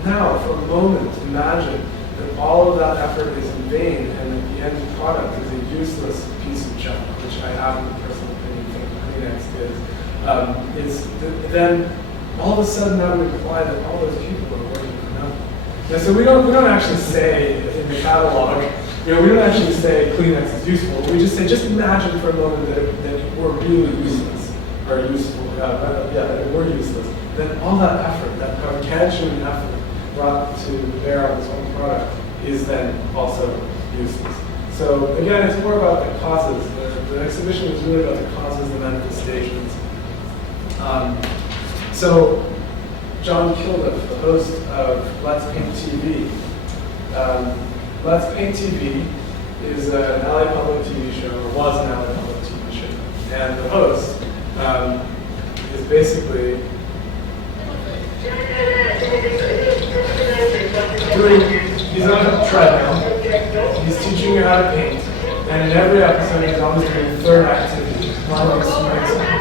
Now, for a moment, imagine that all of that effort is in vain and that the end product is a useless piece of junk, which I have in personal opinion think Kleenex is. Then all of a sudden that would imply that all those people are working for nothing. And so we don't actually say in the catalog, we don't actually say Kleenex is useful. We just say, just imagine for a moment that it were really useless, or useful, that it were useless. Then all that effort, that gargantuan effort brought to bear on this one product is then also useless. So again, it's more about the causes. The exhibition is really about the causes, the manifestations. So John Kilduff, the host of Let's Paint TV. Let's Paint TV is an LA Public TV show, or was an LA Public TV show. And the host is basically he's on a treadmill, he's teaching you how to paint, and in every episode he's always doing a third activity. One is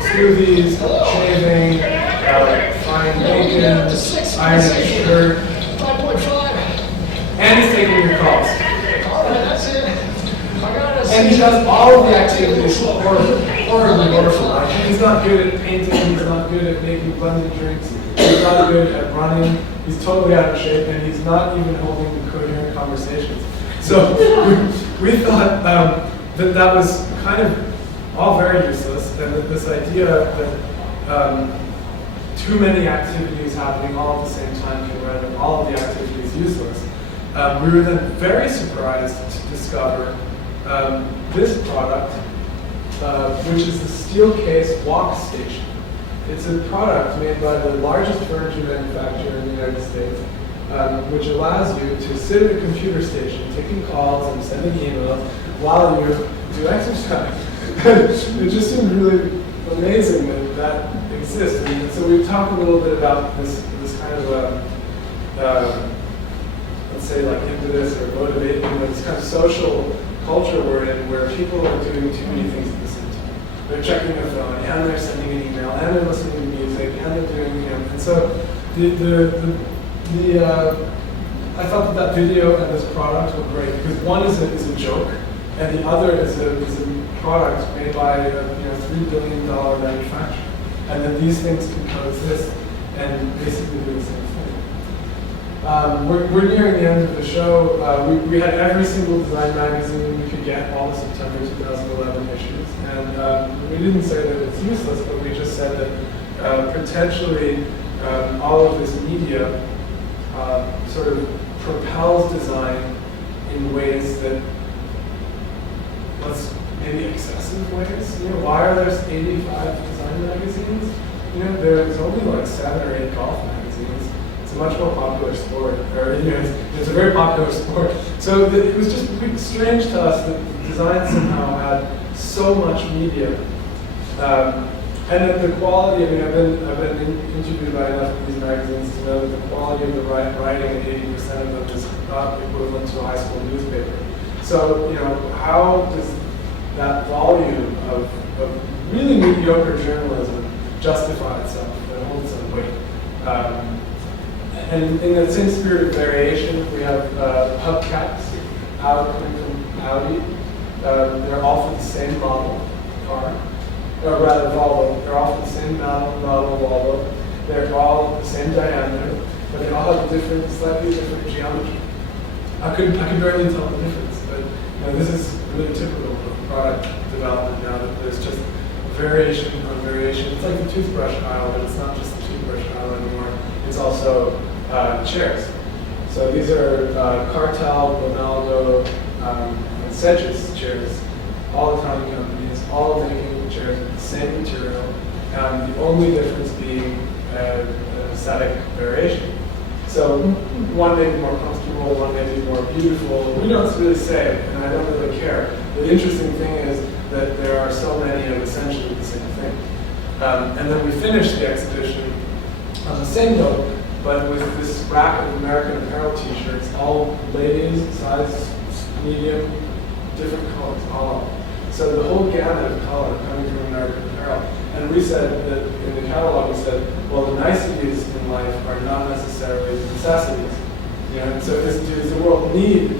smoothies, shaving, frying bacon, ironing a shirt, and he's taking your calls. And he does all of the activities horribly wonderful. Like, he's not good at painting, he's not good at making blended drinks, he's not good at running, he's totally out of shape, and he's not even holding coherent conversations. So we thought that was kind of all very useless, and that this idea that too many activities happening all at the same time can render all of the activities useless. We were then very surprised to discover this product, which is the steel case walk station. It's a product made by the largest furniture manufacturer in the United States, which allows you to sit at a computer station, taking calls and sending emails while you do exercise. It just seemed really amazing that that exists. And so we've talked a little bit about this kind of, let's say, like impetus or motivation, this kind of social culture we're in, where people are doing too many things at the same time. They're checking their phone, and they're sending an email, and they're listening to music, and they're doing, and so I thought that video and this product were great because one is a joke, and the other is a product made by a $3 billion manufacturer, and then these things can coexist and basically do the same thing. We're nearing the end of the show. We had every single design magazine we could get, all the September 2011 issues, and we didn't say that it's useless, but we just said that potentially all of this media sort of propels design in ways that, maybe excessive ways. Why are there 85 design magazines? There's only like 7 or 8 golf magazines. It's a much more popular sport, or it's a very popular sport. So it was just strange to us that design somehow had so much media, and that the quality. I've been interviewed by enough of these magazines to know that the quality of the writing at 80% of them is not equivalent to a high school newspaper. So how does that volume of really mediocre journalism justify itself and hold some weight? And in that same spirit of variation, we have hubcaps out coming from Audi. They're all for the same model car, or rather Volvo. They're all for the same model Volvo. They're all the same diameter, but they all have slightly different geometry. I could barely tell the difference, but this is really typical of product development now, that there's just variation on variation. It's like the toothbrush aisle, but it's not just the toothbrush aisle anymore. It's also chairs. So these are Cartel, Ronaldo, and Sedges chairs, all Italian companies, all making chairs with the same material, the only difference being an aesthetic variation. So one may be more comfortable, one may be more beautiful. We don't really say, and I don't really care. The interesting thing is that there are so many of essentially the same thing. And then we finished the exhibition on the same note, but with this rack of American Apparel t-shirts, all ladies, size medium, different colors, all of them. So the whole gamut of color coming from American Apparel. And we said that in the catalog, we said, well, the niceties in life are not necessarily necessities. And so does the world need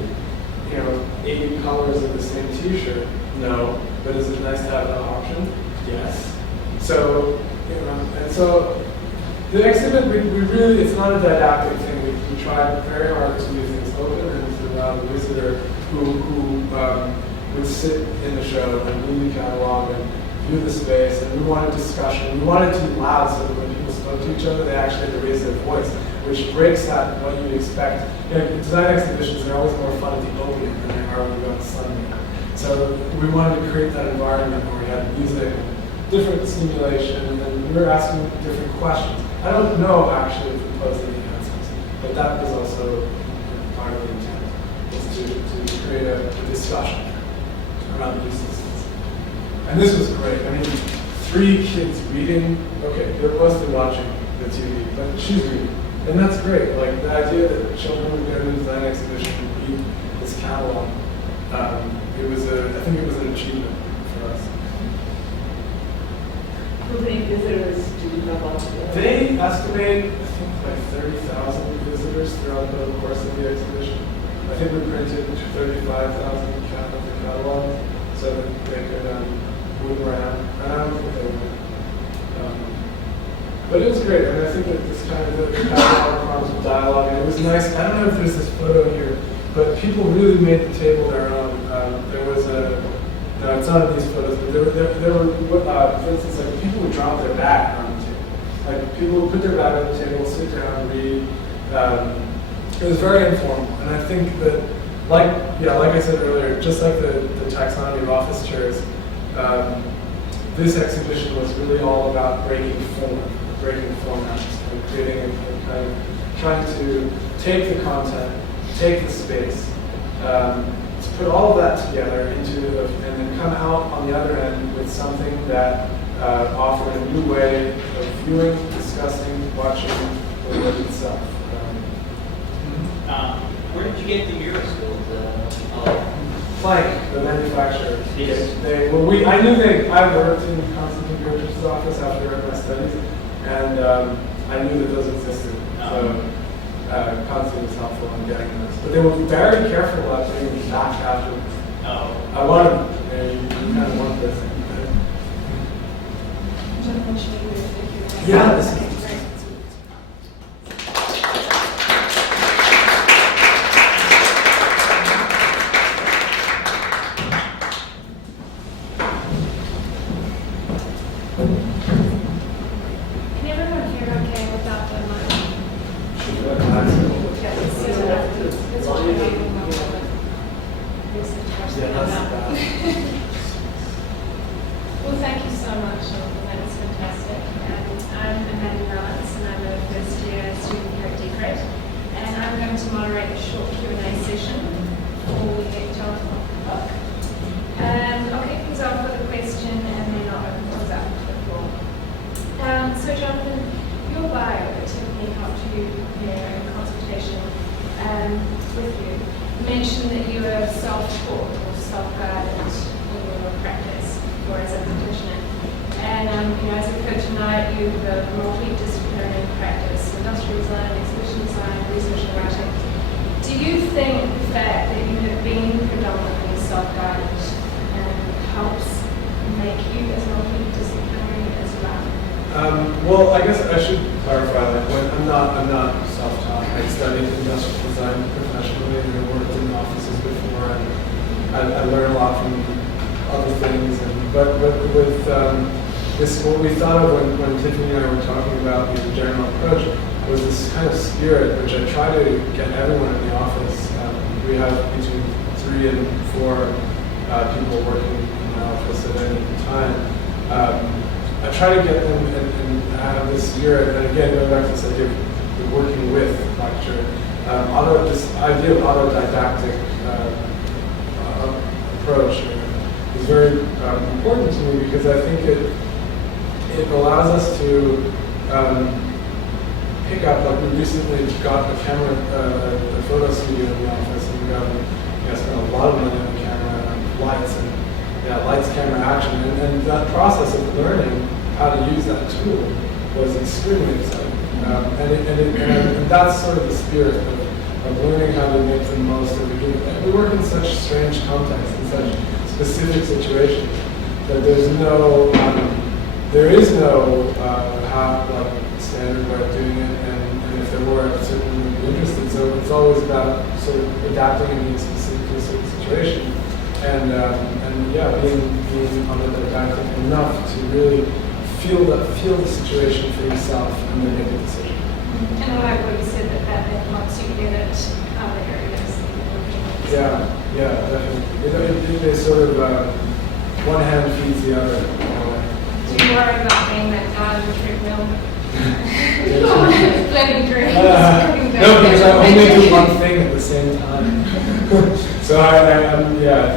80 colors of the same t-shirt? No. But is it nice to have that option? Yes. So, and so The exhibit, we really, it's not a didactic thing. We tried very hard to do things open and to allow the visitor who would sit in the show and read the catalog and view the space. And we wanted discussion. We wanted to be loud so that when people spoke to each other, they actually had to raise their voice, which breaks that what you'd expect. You know, design exhibitions are always more fun at the opening than they are when we go on Sunday. So we wanted to create that environment where we had music, different stimulation, and we were asking different questions. I don't know actually if we posed any answers, but that was also part of the intent, was to create a discussion around these systems. And this was great. I mean, 3 kids reading, okay, they're mostly watching the TV, but she's reading. And that's great. Like the idea that children would go to the design exhibition and read this catalog, I think it was an achievement for us. How many visitors do you have altogether? They estimate, I think, like 30,000 visitors throughout the course of the exhibition. I think we printed 35,000 of the catalog so that they could move around. And I don't think they would. But it was great. I mean, I think that this kind of the catalog prompts with dialogue, and it was nice. I don't know if there's this photo here, but people really made the table their own. There was no, it's not in these photos, but there were for instance, like people would drop their bag on the table. Like people would put their bag on the table, sit down, read. It was very informal, and I think that, like I said earlier, just like the Taxonomy of Office Chairs, this exhibition was really all about breaking formats, and creating a kind of trying to take the content, take the space, to put all of that together and then come out on the other end with something that offered a new way of viewing, discussing, watching the work itself. Where did you get the mural skills? Plank, the manufacturer. Yes. I worked in Constantine Gurgis' office after my studies, and I knew that those existed. So Constantine was helpful in getting those. But they were very careful about doing them back afterwards. I wanted them. You kind of want this. Yeah, this is. Well, thank you so much, Jonathan. That was fantastic. I'm Amanda Balance, and I'm a first-year student here at Decred. And I'm going to moderate a short Q&A session before we get Jonathan off the hook. I'll kick things off with a question, and then I'll open things up to the floor. So, Jonathan, your bio that Tiffany helped you prepare in consultation with you mentioned that you were self-taught or self-guided in your practice or as a practitioner. And as we heard tonight, you have a multi-disciplinary practice, industrial design, exhibition design, research and writing. Do you think the fact that you have been predominantly self-guided helps make you as multi-disciplinary as well? Well, I guess I should clarify that I'm not self-taught. I studied industrial design professionally and I worked in offices before, and I learned a lot from other things. But with this, what we thought of when Tiffany and I were talking about the general approach was this kind of spirit, which I try to get everyone in the office. We have between 3 and 4 people working in my office at any time. I try to get them and have this spirit, and again, going back to this idea of working with lecture, this idea of autodidactic approach is very important to me because I think it allows us to pick up, like we recently got a camera, a photo studio in the office, and we spent a lot of money on the camera, and lights, and lights, camera, action, and that process of learning how to use that tool was extremely exciting. And that's sort of the spirit of learning how to make the most of it. We work in such strange contexts, in such specific situations, that there is no standard standard way of doing it, and if there were, I certainly would be interested. So it's always about sort of adapting and being specific to a certain situation, and yeah, being autodidactic enough to really feel the situation for yourself and then make a decision. And I like what you said that then helps you get at other areas. Yeah, definitely. It is sort of one hand feeds the other. Do you worry about being that guy on the treadmill? Letting drinks? No, because I only do one thing at the same time. So I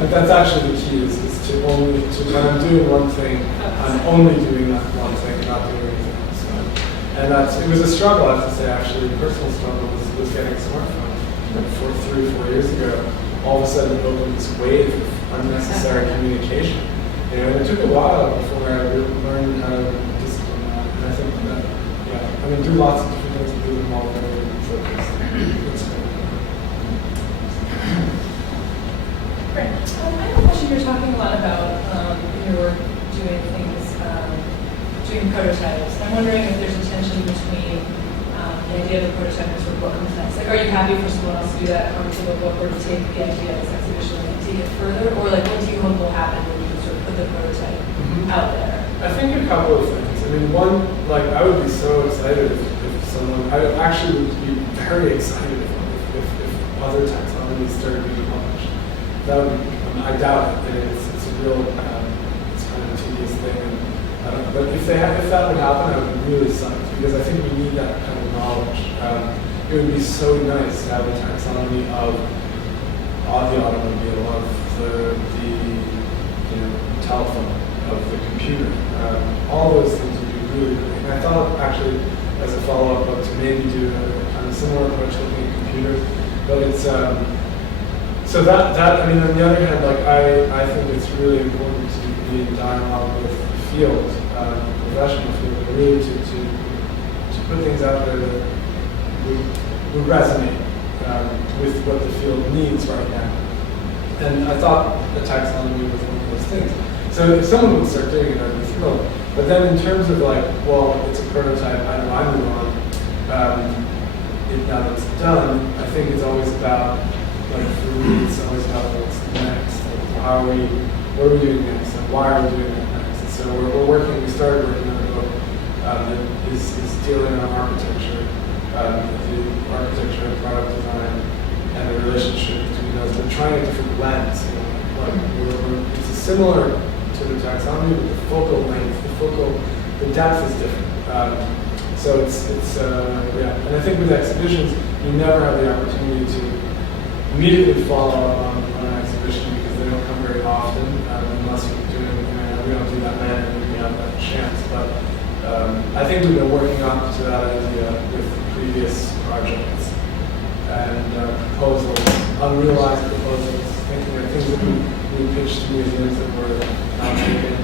think that's actually the key is to when I'm doing one thing, I'm only doing that one thing, not doing anything else. And it was a struggle, I have to say, actually. A personal struggle was getting a smartphone. Like 4 years ago, all of a sudden it opened this wave of unnecessary communication. You know, and it took a while before I really learned how to discipline that. And I think that, yeah, I mean, do lots of different things and do them all very focused. Great. I have a question. You're talking a lot about in your work doing things, doing prototypes. I'm wondering if there's a tension between the idea of the prototype and sort of what comes next. Like, are you happy for someone else to do that comfortable book or to take the idea of this exhibition and take it further? Or like, what do you hope will happen when you sort of put the prototype out there? I think a couple of things. I mean, one, like, I would be so excited if someone, I actually would be very excited if other taxonomies started being published. That would be, I doubt it. It's a real, it's kind of a tedious thing. And, but if that would happen, I would be really psyched because I think we need that kind of knowledge. It would be so nice to have a taxonomy of the automobile, of the telephone, of the computer. All those things would be really great. And I thought actually, as a follow-up book, to maybe do a kind of similar approach looking at computers. But it's so that I mean, on the other hand, like I think it's really important to be in dialogue with the field, the professional field, and really to put things out there that would resonate with what the field needs right now. And I thought the taxonomy was one of those things. So if someone would start doing it, I'd be thrilled. But then in terms of like, well, it's a prototype, I know I move on. Now that it's done, I think it's always about, like for me, it's always about what's next. Like, what are we doing next? And why are we doing that next? And so we started working on a book that is dealing on architecture, the architecture and product design, and the relationship between those, but trying a different lens. You know, like it's similar to the taxonomy, but the focal length, the depth is different. So it's yeah. And I think with exhibitions, you never have the opportunity to immediately follow up on an exhibition because they don't come very often, unless you're doing, we don't do that many, and we have that chance. But I think we've been working up to that idea with previous projects and proposals, unrealized proposals, thinking of things that we pitched to museums that were not taken.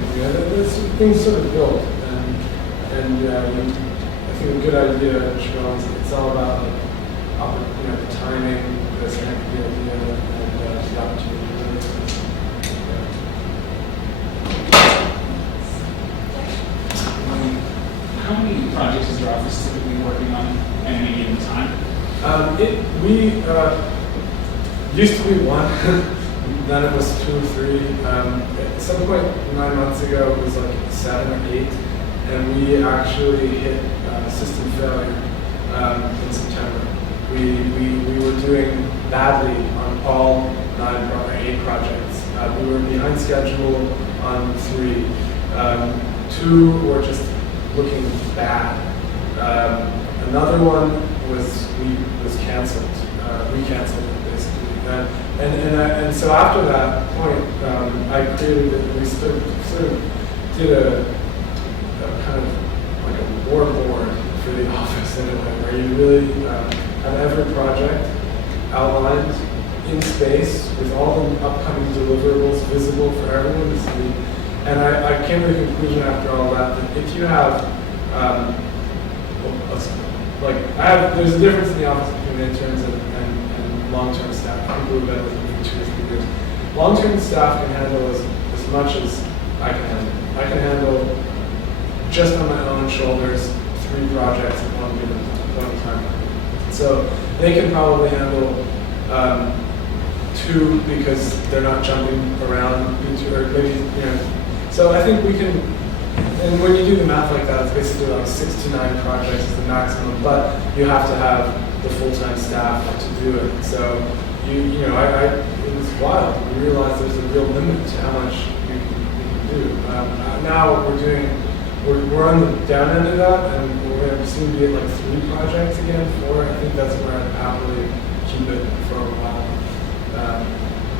Things sort of built, and I think a good idea, Siobhan, it's all about like, the timing, the strength of the idea, and the opportunity. How many projects is your office typically working on at any given time? We used to be one, then it was 2 or 3. At some point 9 months ago, it was like 7 or 8, and we actually hit system failure in September. We were doing badly on all 9 or 8 projects. We were behind schedule on 3. 2 were just looking bad. Another one was canceled. We canceled it basically. And so after that point, I created. We sort of did a kind of like a war board for the office in a way, where you really have every project outlined in space with all the upcoming deliverables visible for everyone to see. And I came to the conclusion after all that if you have, there's a difference in the office between interns and long-term staff, people who've been with me for 2 or 3 years. Long-term staff can handle as much as I can handle. I can handle just on my own shoulders 3 projects at one time. So they can probably handle 2 because they're not jumping around into, or maybe, So I think we can, and when you do the math like that, it's basically like 6 to 9 projects is the maximum, but you have to have the full-time staff to do it. So it was wild. We realized there's a real limit to how much you can do. Now we're on the down end of that, and we're going to soon be at like 3 projects again, 4. I think that's where I'd happily keep it for a while.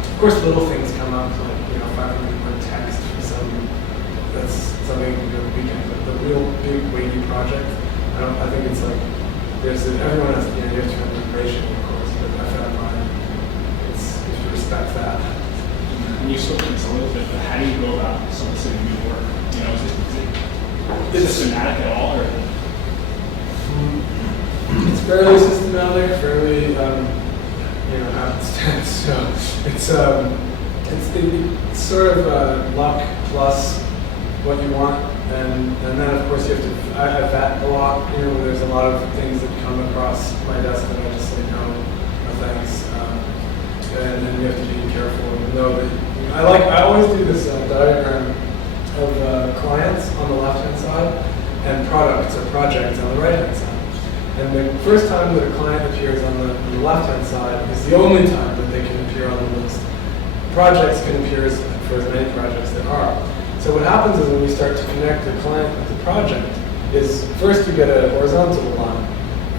Of course, little things come up, like 500 word text for some. That's something we do on the weekend. But the real big weighty project, I think it's like everyone has you have to have immigration, of course, but I found mine. It's if you respect that. And you spoke to this a little bit, but how do you go about soliciting new work? Is it systematic at all, or? It's fairly systematic, fairly happenstance. So it's sort of luck plus what you want, and then of course you have to. I vet a lot. There's a lot of things that come across my desk that I just say no thanks, and then you have to be careful and know that. I always do this diagram of clients on the left-hand side and products or projects on the right-hand side. And the first time that a client appears on the left-hand side is the only time that they can appear on the list. Projects can appear for as many projects there are. So what happens is when we start to connect the client with the project is first you get a horizontal line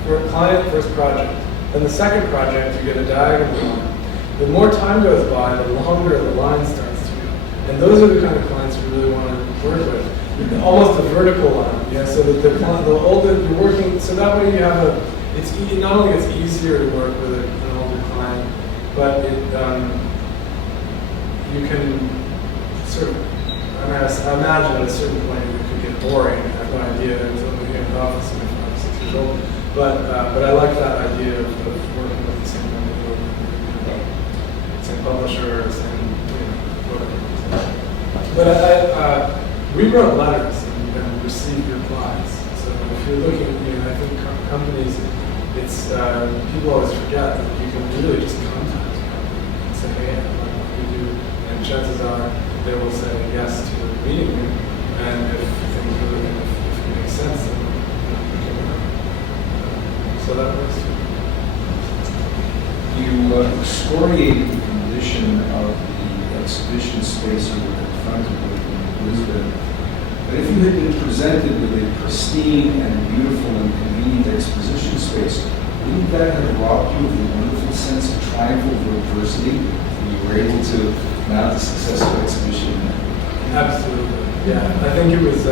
for a client, first project. Then the second project you get a diagonal line. The more time goes by, the longer the line starts to go. And those are the kind of clients we really want to work with. Almost a vertical line, so that the older you're working, so that way you have not only it's easier to work with an older client, but you can sort of, I imagine at a certain point it could get boring. I have no idea until we get in the office when I'm 6 years old. But I like that idea of working with the same company, same publisher, same whatever. But we wrote letters and received replies. So if you're looking, I think companies, it's people always forget that you can really just contact a company and say, hey, I like what you do, and chances are they will say yes to meeting you, and if things really, if it makes sense, then we can work. So that works. You excoriated the condition of the exhibition space you were confronted with in Lisbon. But if you had been presented with a pristine and beautiful and convenient exposition space, wouldn't that have robbed you of the wonderful sense of triumphal virtuosity that you were able to mount a successful exhibition? Absolutely, yeah. I think it was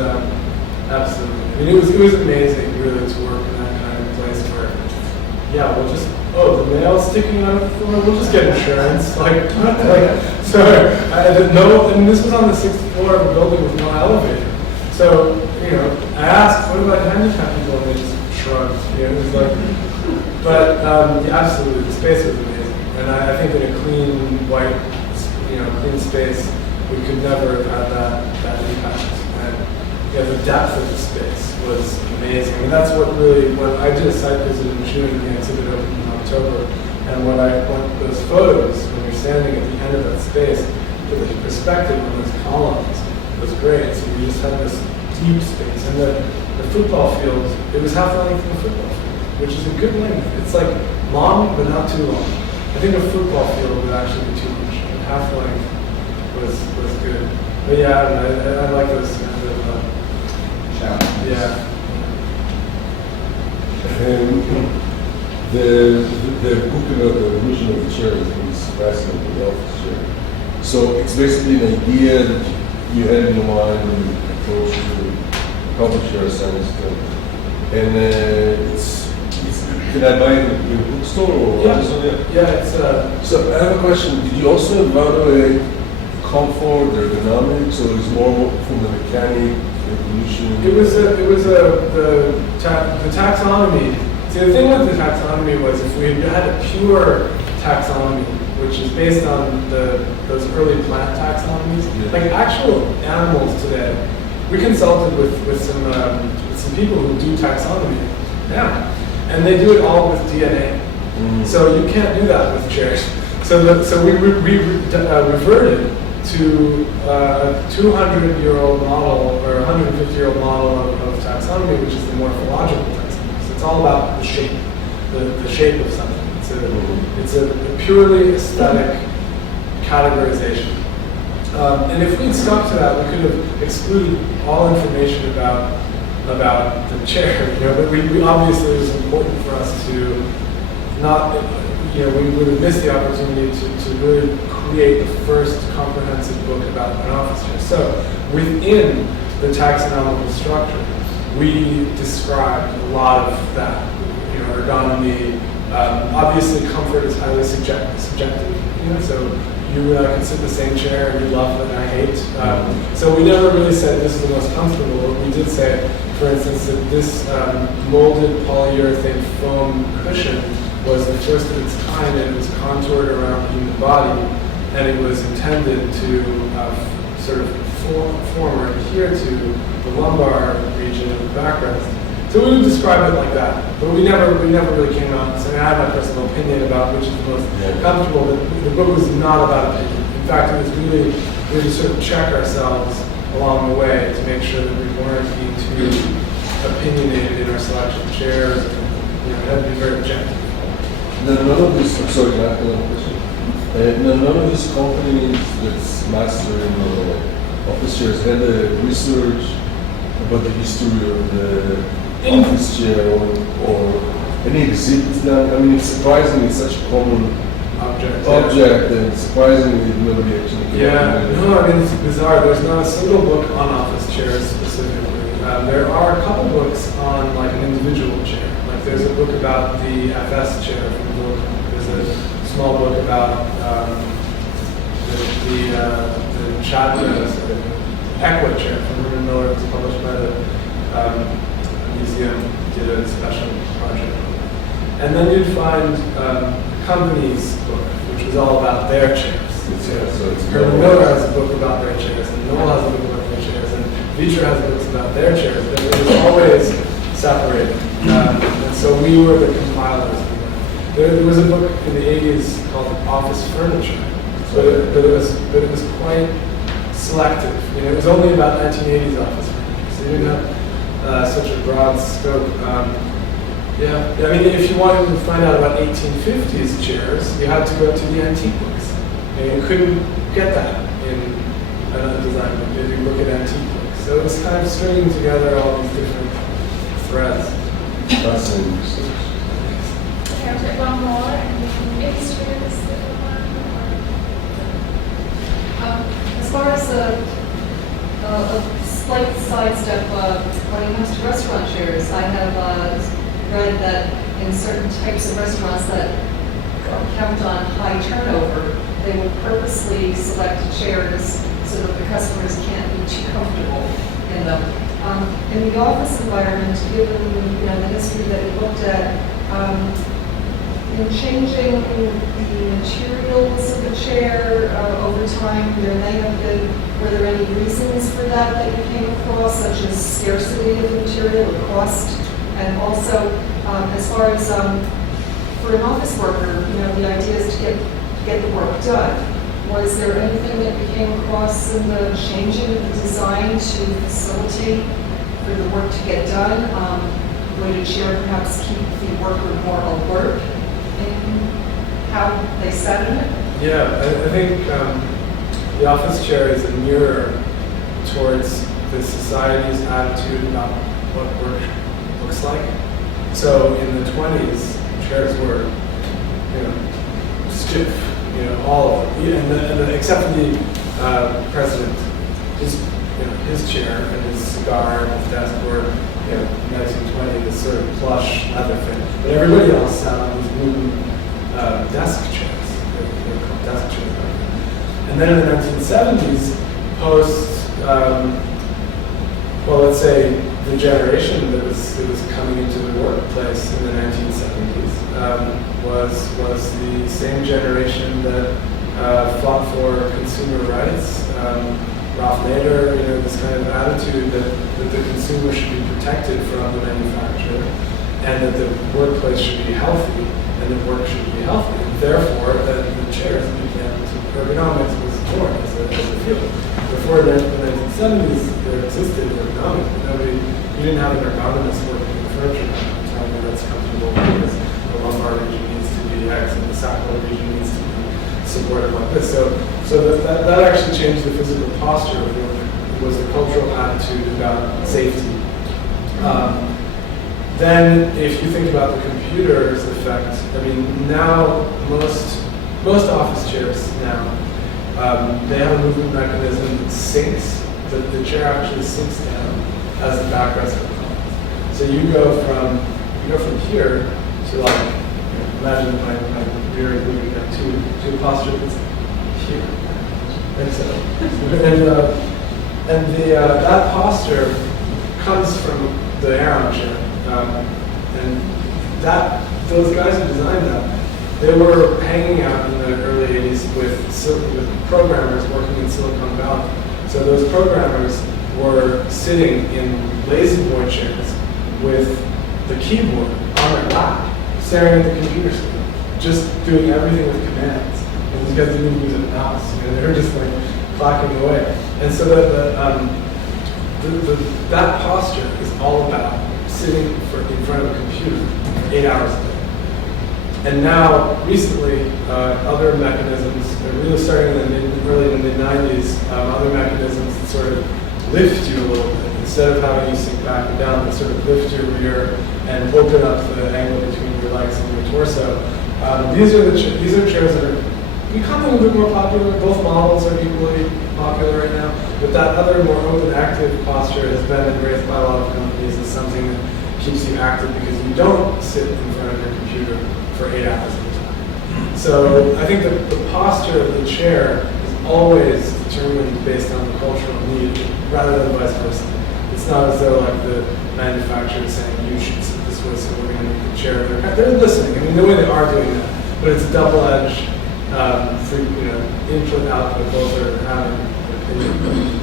absolutely. I mean, it was amazing really to work in that kind of place where, we'll just the mail's sticking out of the floor. We'll just get insurance. So I didn't know. And this was on the 6th floor of a building with no elevator. So, I asked, what about handicapped people? And they just shrugged. It was like, but absolutely, the space was amazing. And I think in a clean, white, clean space, we could never have had that impact. And the depth of the space was amazing. I mean, that's what really, when I did a site visit in June, the exhibit opened in October, and when those photos, when you're standing at the end of that space, the perspective on those columns was great. So we just had this deep space. And the football field, it was half the length of a football field, which is a good length. It's like long, but not too long. I think a football field would actually be too much. And half the length was good. But I like those kind of challenges. Yeah. The book about the evolution of the chair is fascinating, the office chair. So it's basically an idea that you had in mind when you approached the publisher, science, and can I buy it in a bookstore or Amazon? Yeah, it's. So I have a question. Did you also evaluate comfort, ergonomics, or is more from the mechanic evolution? The taxonomy. See, the thing with the taxonomy was if we had a pure taxonomy, which is based on those early plant taxonomies, like actual animals today. We consulted with some people who do taxonomy, Yeah. And they do it all with DNA. So you can't do that with chairs. So we reverted to a 200-year-old model or 150-year-old model of taxonomy, which is the morphological taxonomy. So it's all about the shape, the shape of something. It's a purely aesthetic categorization. And if we'd stuck to that, we could have excluded all information about the chair. But we obviously it was important for us to not, we would have missed the opportunity to really create the first comprehensive book about an office chair. So within the taxonomical structure, we described a lot of that. Ergonomy. Obviously, comfort is highly subjective. So you and I can sit in the same chair and you love it and I hate. So we never really said this is the most comfortable. We did say, for instance, that this molded polyurethane foam cushion was the first of its kind, and it was contoured around the human body, and it was intended to sort of form or adhere to the lumbar region of the backrest. So we would describe it like that, but we never really came out and said, I have my personal opinion about which is the most comfortable. The book was not about opinion. In fact, it was really, we had to sort of check ourselves along the way to make sure that we weren't being too opinionated in our selection of chairs, and it had to be very objective. None of these, sorry, can I have another question? None of these companies that's mastering office chairs had a research about the history of the office chair or any exhibits done. I mean, it's surprising it's such a common object and surprisingly nobody actually came up with it. No, I mean, it's bizarre. There's not a single book on office chairs specifically. There are a couple books on like an individual chair. Like there's a book about the FS chair from Knoll. There's a small book about the Chadra Equa chair from Herman Miller. It was published by the museum, did a special project. And then you'd find company's book, which was all about their chairs. So Herman Miller has a book about their chairs, and Knoll has a book about their chairs, and Vitra has books about their chairs, but it was always separated. And so we were the compilers. There was a book in the 80s called Office Furniture, but it was quite selective. It was only about 1980s office furniture, so you didn't have such a broad scope. I mean, if you wanted to find out about 1850s chairs, you had to go to the antique books. And you couldn't get that in a design book. You look at antique books. So it was kind of stringing together all these different threads. Fascinating. Can I take one more? Any students that As far as a slight sidestep, when it comes to restaurant chairs, I have read that in certain types of restaurants that count on high turnover, they will purposely select chairs so that the customers can't be too comfortable in them. In the office environment, given the history that we looked at, in changing the materials of the chair over time, were there any reasons for that you came across, such as scarcity of material or cost? And also, as far as for an office worker, the idea is to get the work done. Was there anything that you came across in the changing of the design to facilitate for the work to get done? Would a chair perhaps keep the worker more alert in how they sat in it? Yeah, I think the office chair is a mirror towards the society's attitude about what work looks like. So in the 20s, chairs were, stiff, all of them, and except for the president, his chair and his cigar and his desk were, 1920, this sort of plush leather thing. But everybody else sat on these wooden desk chairs. They're called desk chairs. And then in the 1970s, post, let's say the generation that was coming into the workplace in the 1970s was the same generation that fought for consumer rights. Ralph Nader, this kind of attitude that the consumer should be protected from the manufacturer. and that the workplace should be healthy, and that work should be healthy. And therefore, that the chairs began to, ergonomics was born as a field. Before the 1970s, there existed ergonomics, but nobody, you didn't have an ergonomist working in the furniture telling you that's comfortable because the lumbar region needs to be X and the sacral region needs to be supported like this. So that actually changed the physical posture of work. It was the cultural attitude about safety. Then, if you think about the computer's effect, I mean, now most office chairs now, they have a movement mechanism that sinks, that the chair actually sinks down as the backrest component. So you go from here to like, imagine my rear is moving down to a posture that's here. And so, that posture comes from the Aeron chair. And those guys who designed that, they were hanging out in the early 80s with programmers working in Silicon Valley. So those programmers were sitting in lazy boy chairs with the keyboard on their lap, staring at the computer screen, just doing everything with commands. And these guys didn't even use a mouse. They were just like clacking away. And so that posture is all about sitting in front of a computer for 8 hours a day. And now, recently, other mechanisms, they're really starting early in the mid-90s, other mechanisms that sort of lift you a little bit. Instead of having you sink back and down, they sort of lift your rear and open up the angle between your legs and your torso. These are chairs that are becoming a bit more popular. Both models are equally popular right now. But that other more open, active posture has been embraced by a lot of companies as something that keeps you active because you don't sit in front of your computer for 8 hours at a time. So I think that the posture of the chair is always determined based on the cultural need rather than vice versa. It's not as though like the manufacturer is saying you should sit this way, so we're going to make the chair. They're listening. I mean, the way they are doing that, but it's a double-edged input output. Both are having an opinion.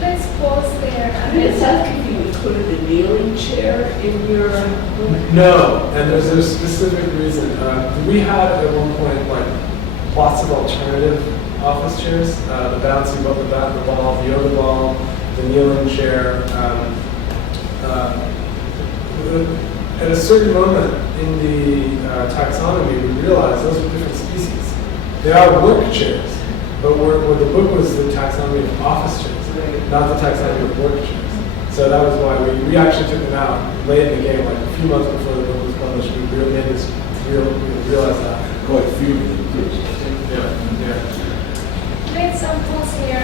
Let's pause there. Is that if you included the kneeling chair in your book? No, and there's a specific reason. We had at one point like lots of alternative office chairs, the bouncy ball, the ball, the yoga ball, the kneeling chair. At a certain moment in the taxonomy, we realized those were different species. They are work chairs, but where the book was the taxonomy of office chairs, not the taxonomy of work chairs. So that was why we actually took them out late in the game, like a few months before the book was published. We really made us realize that. Quite a few. Yeah. Let's pause here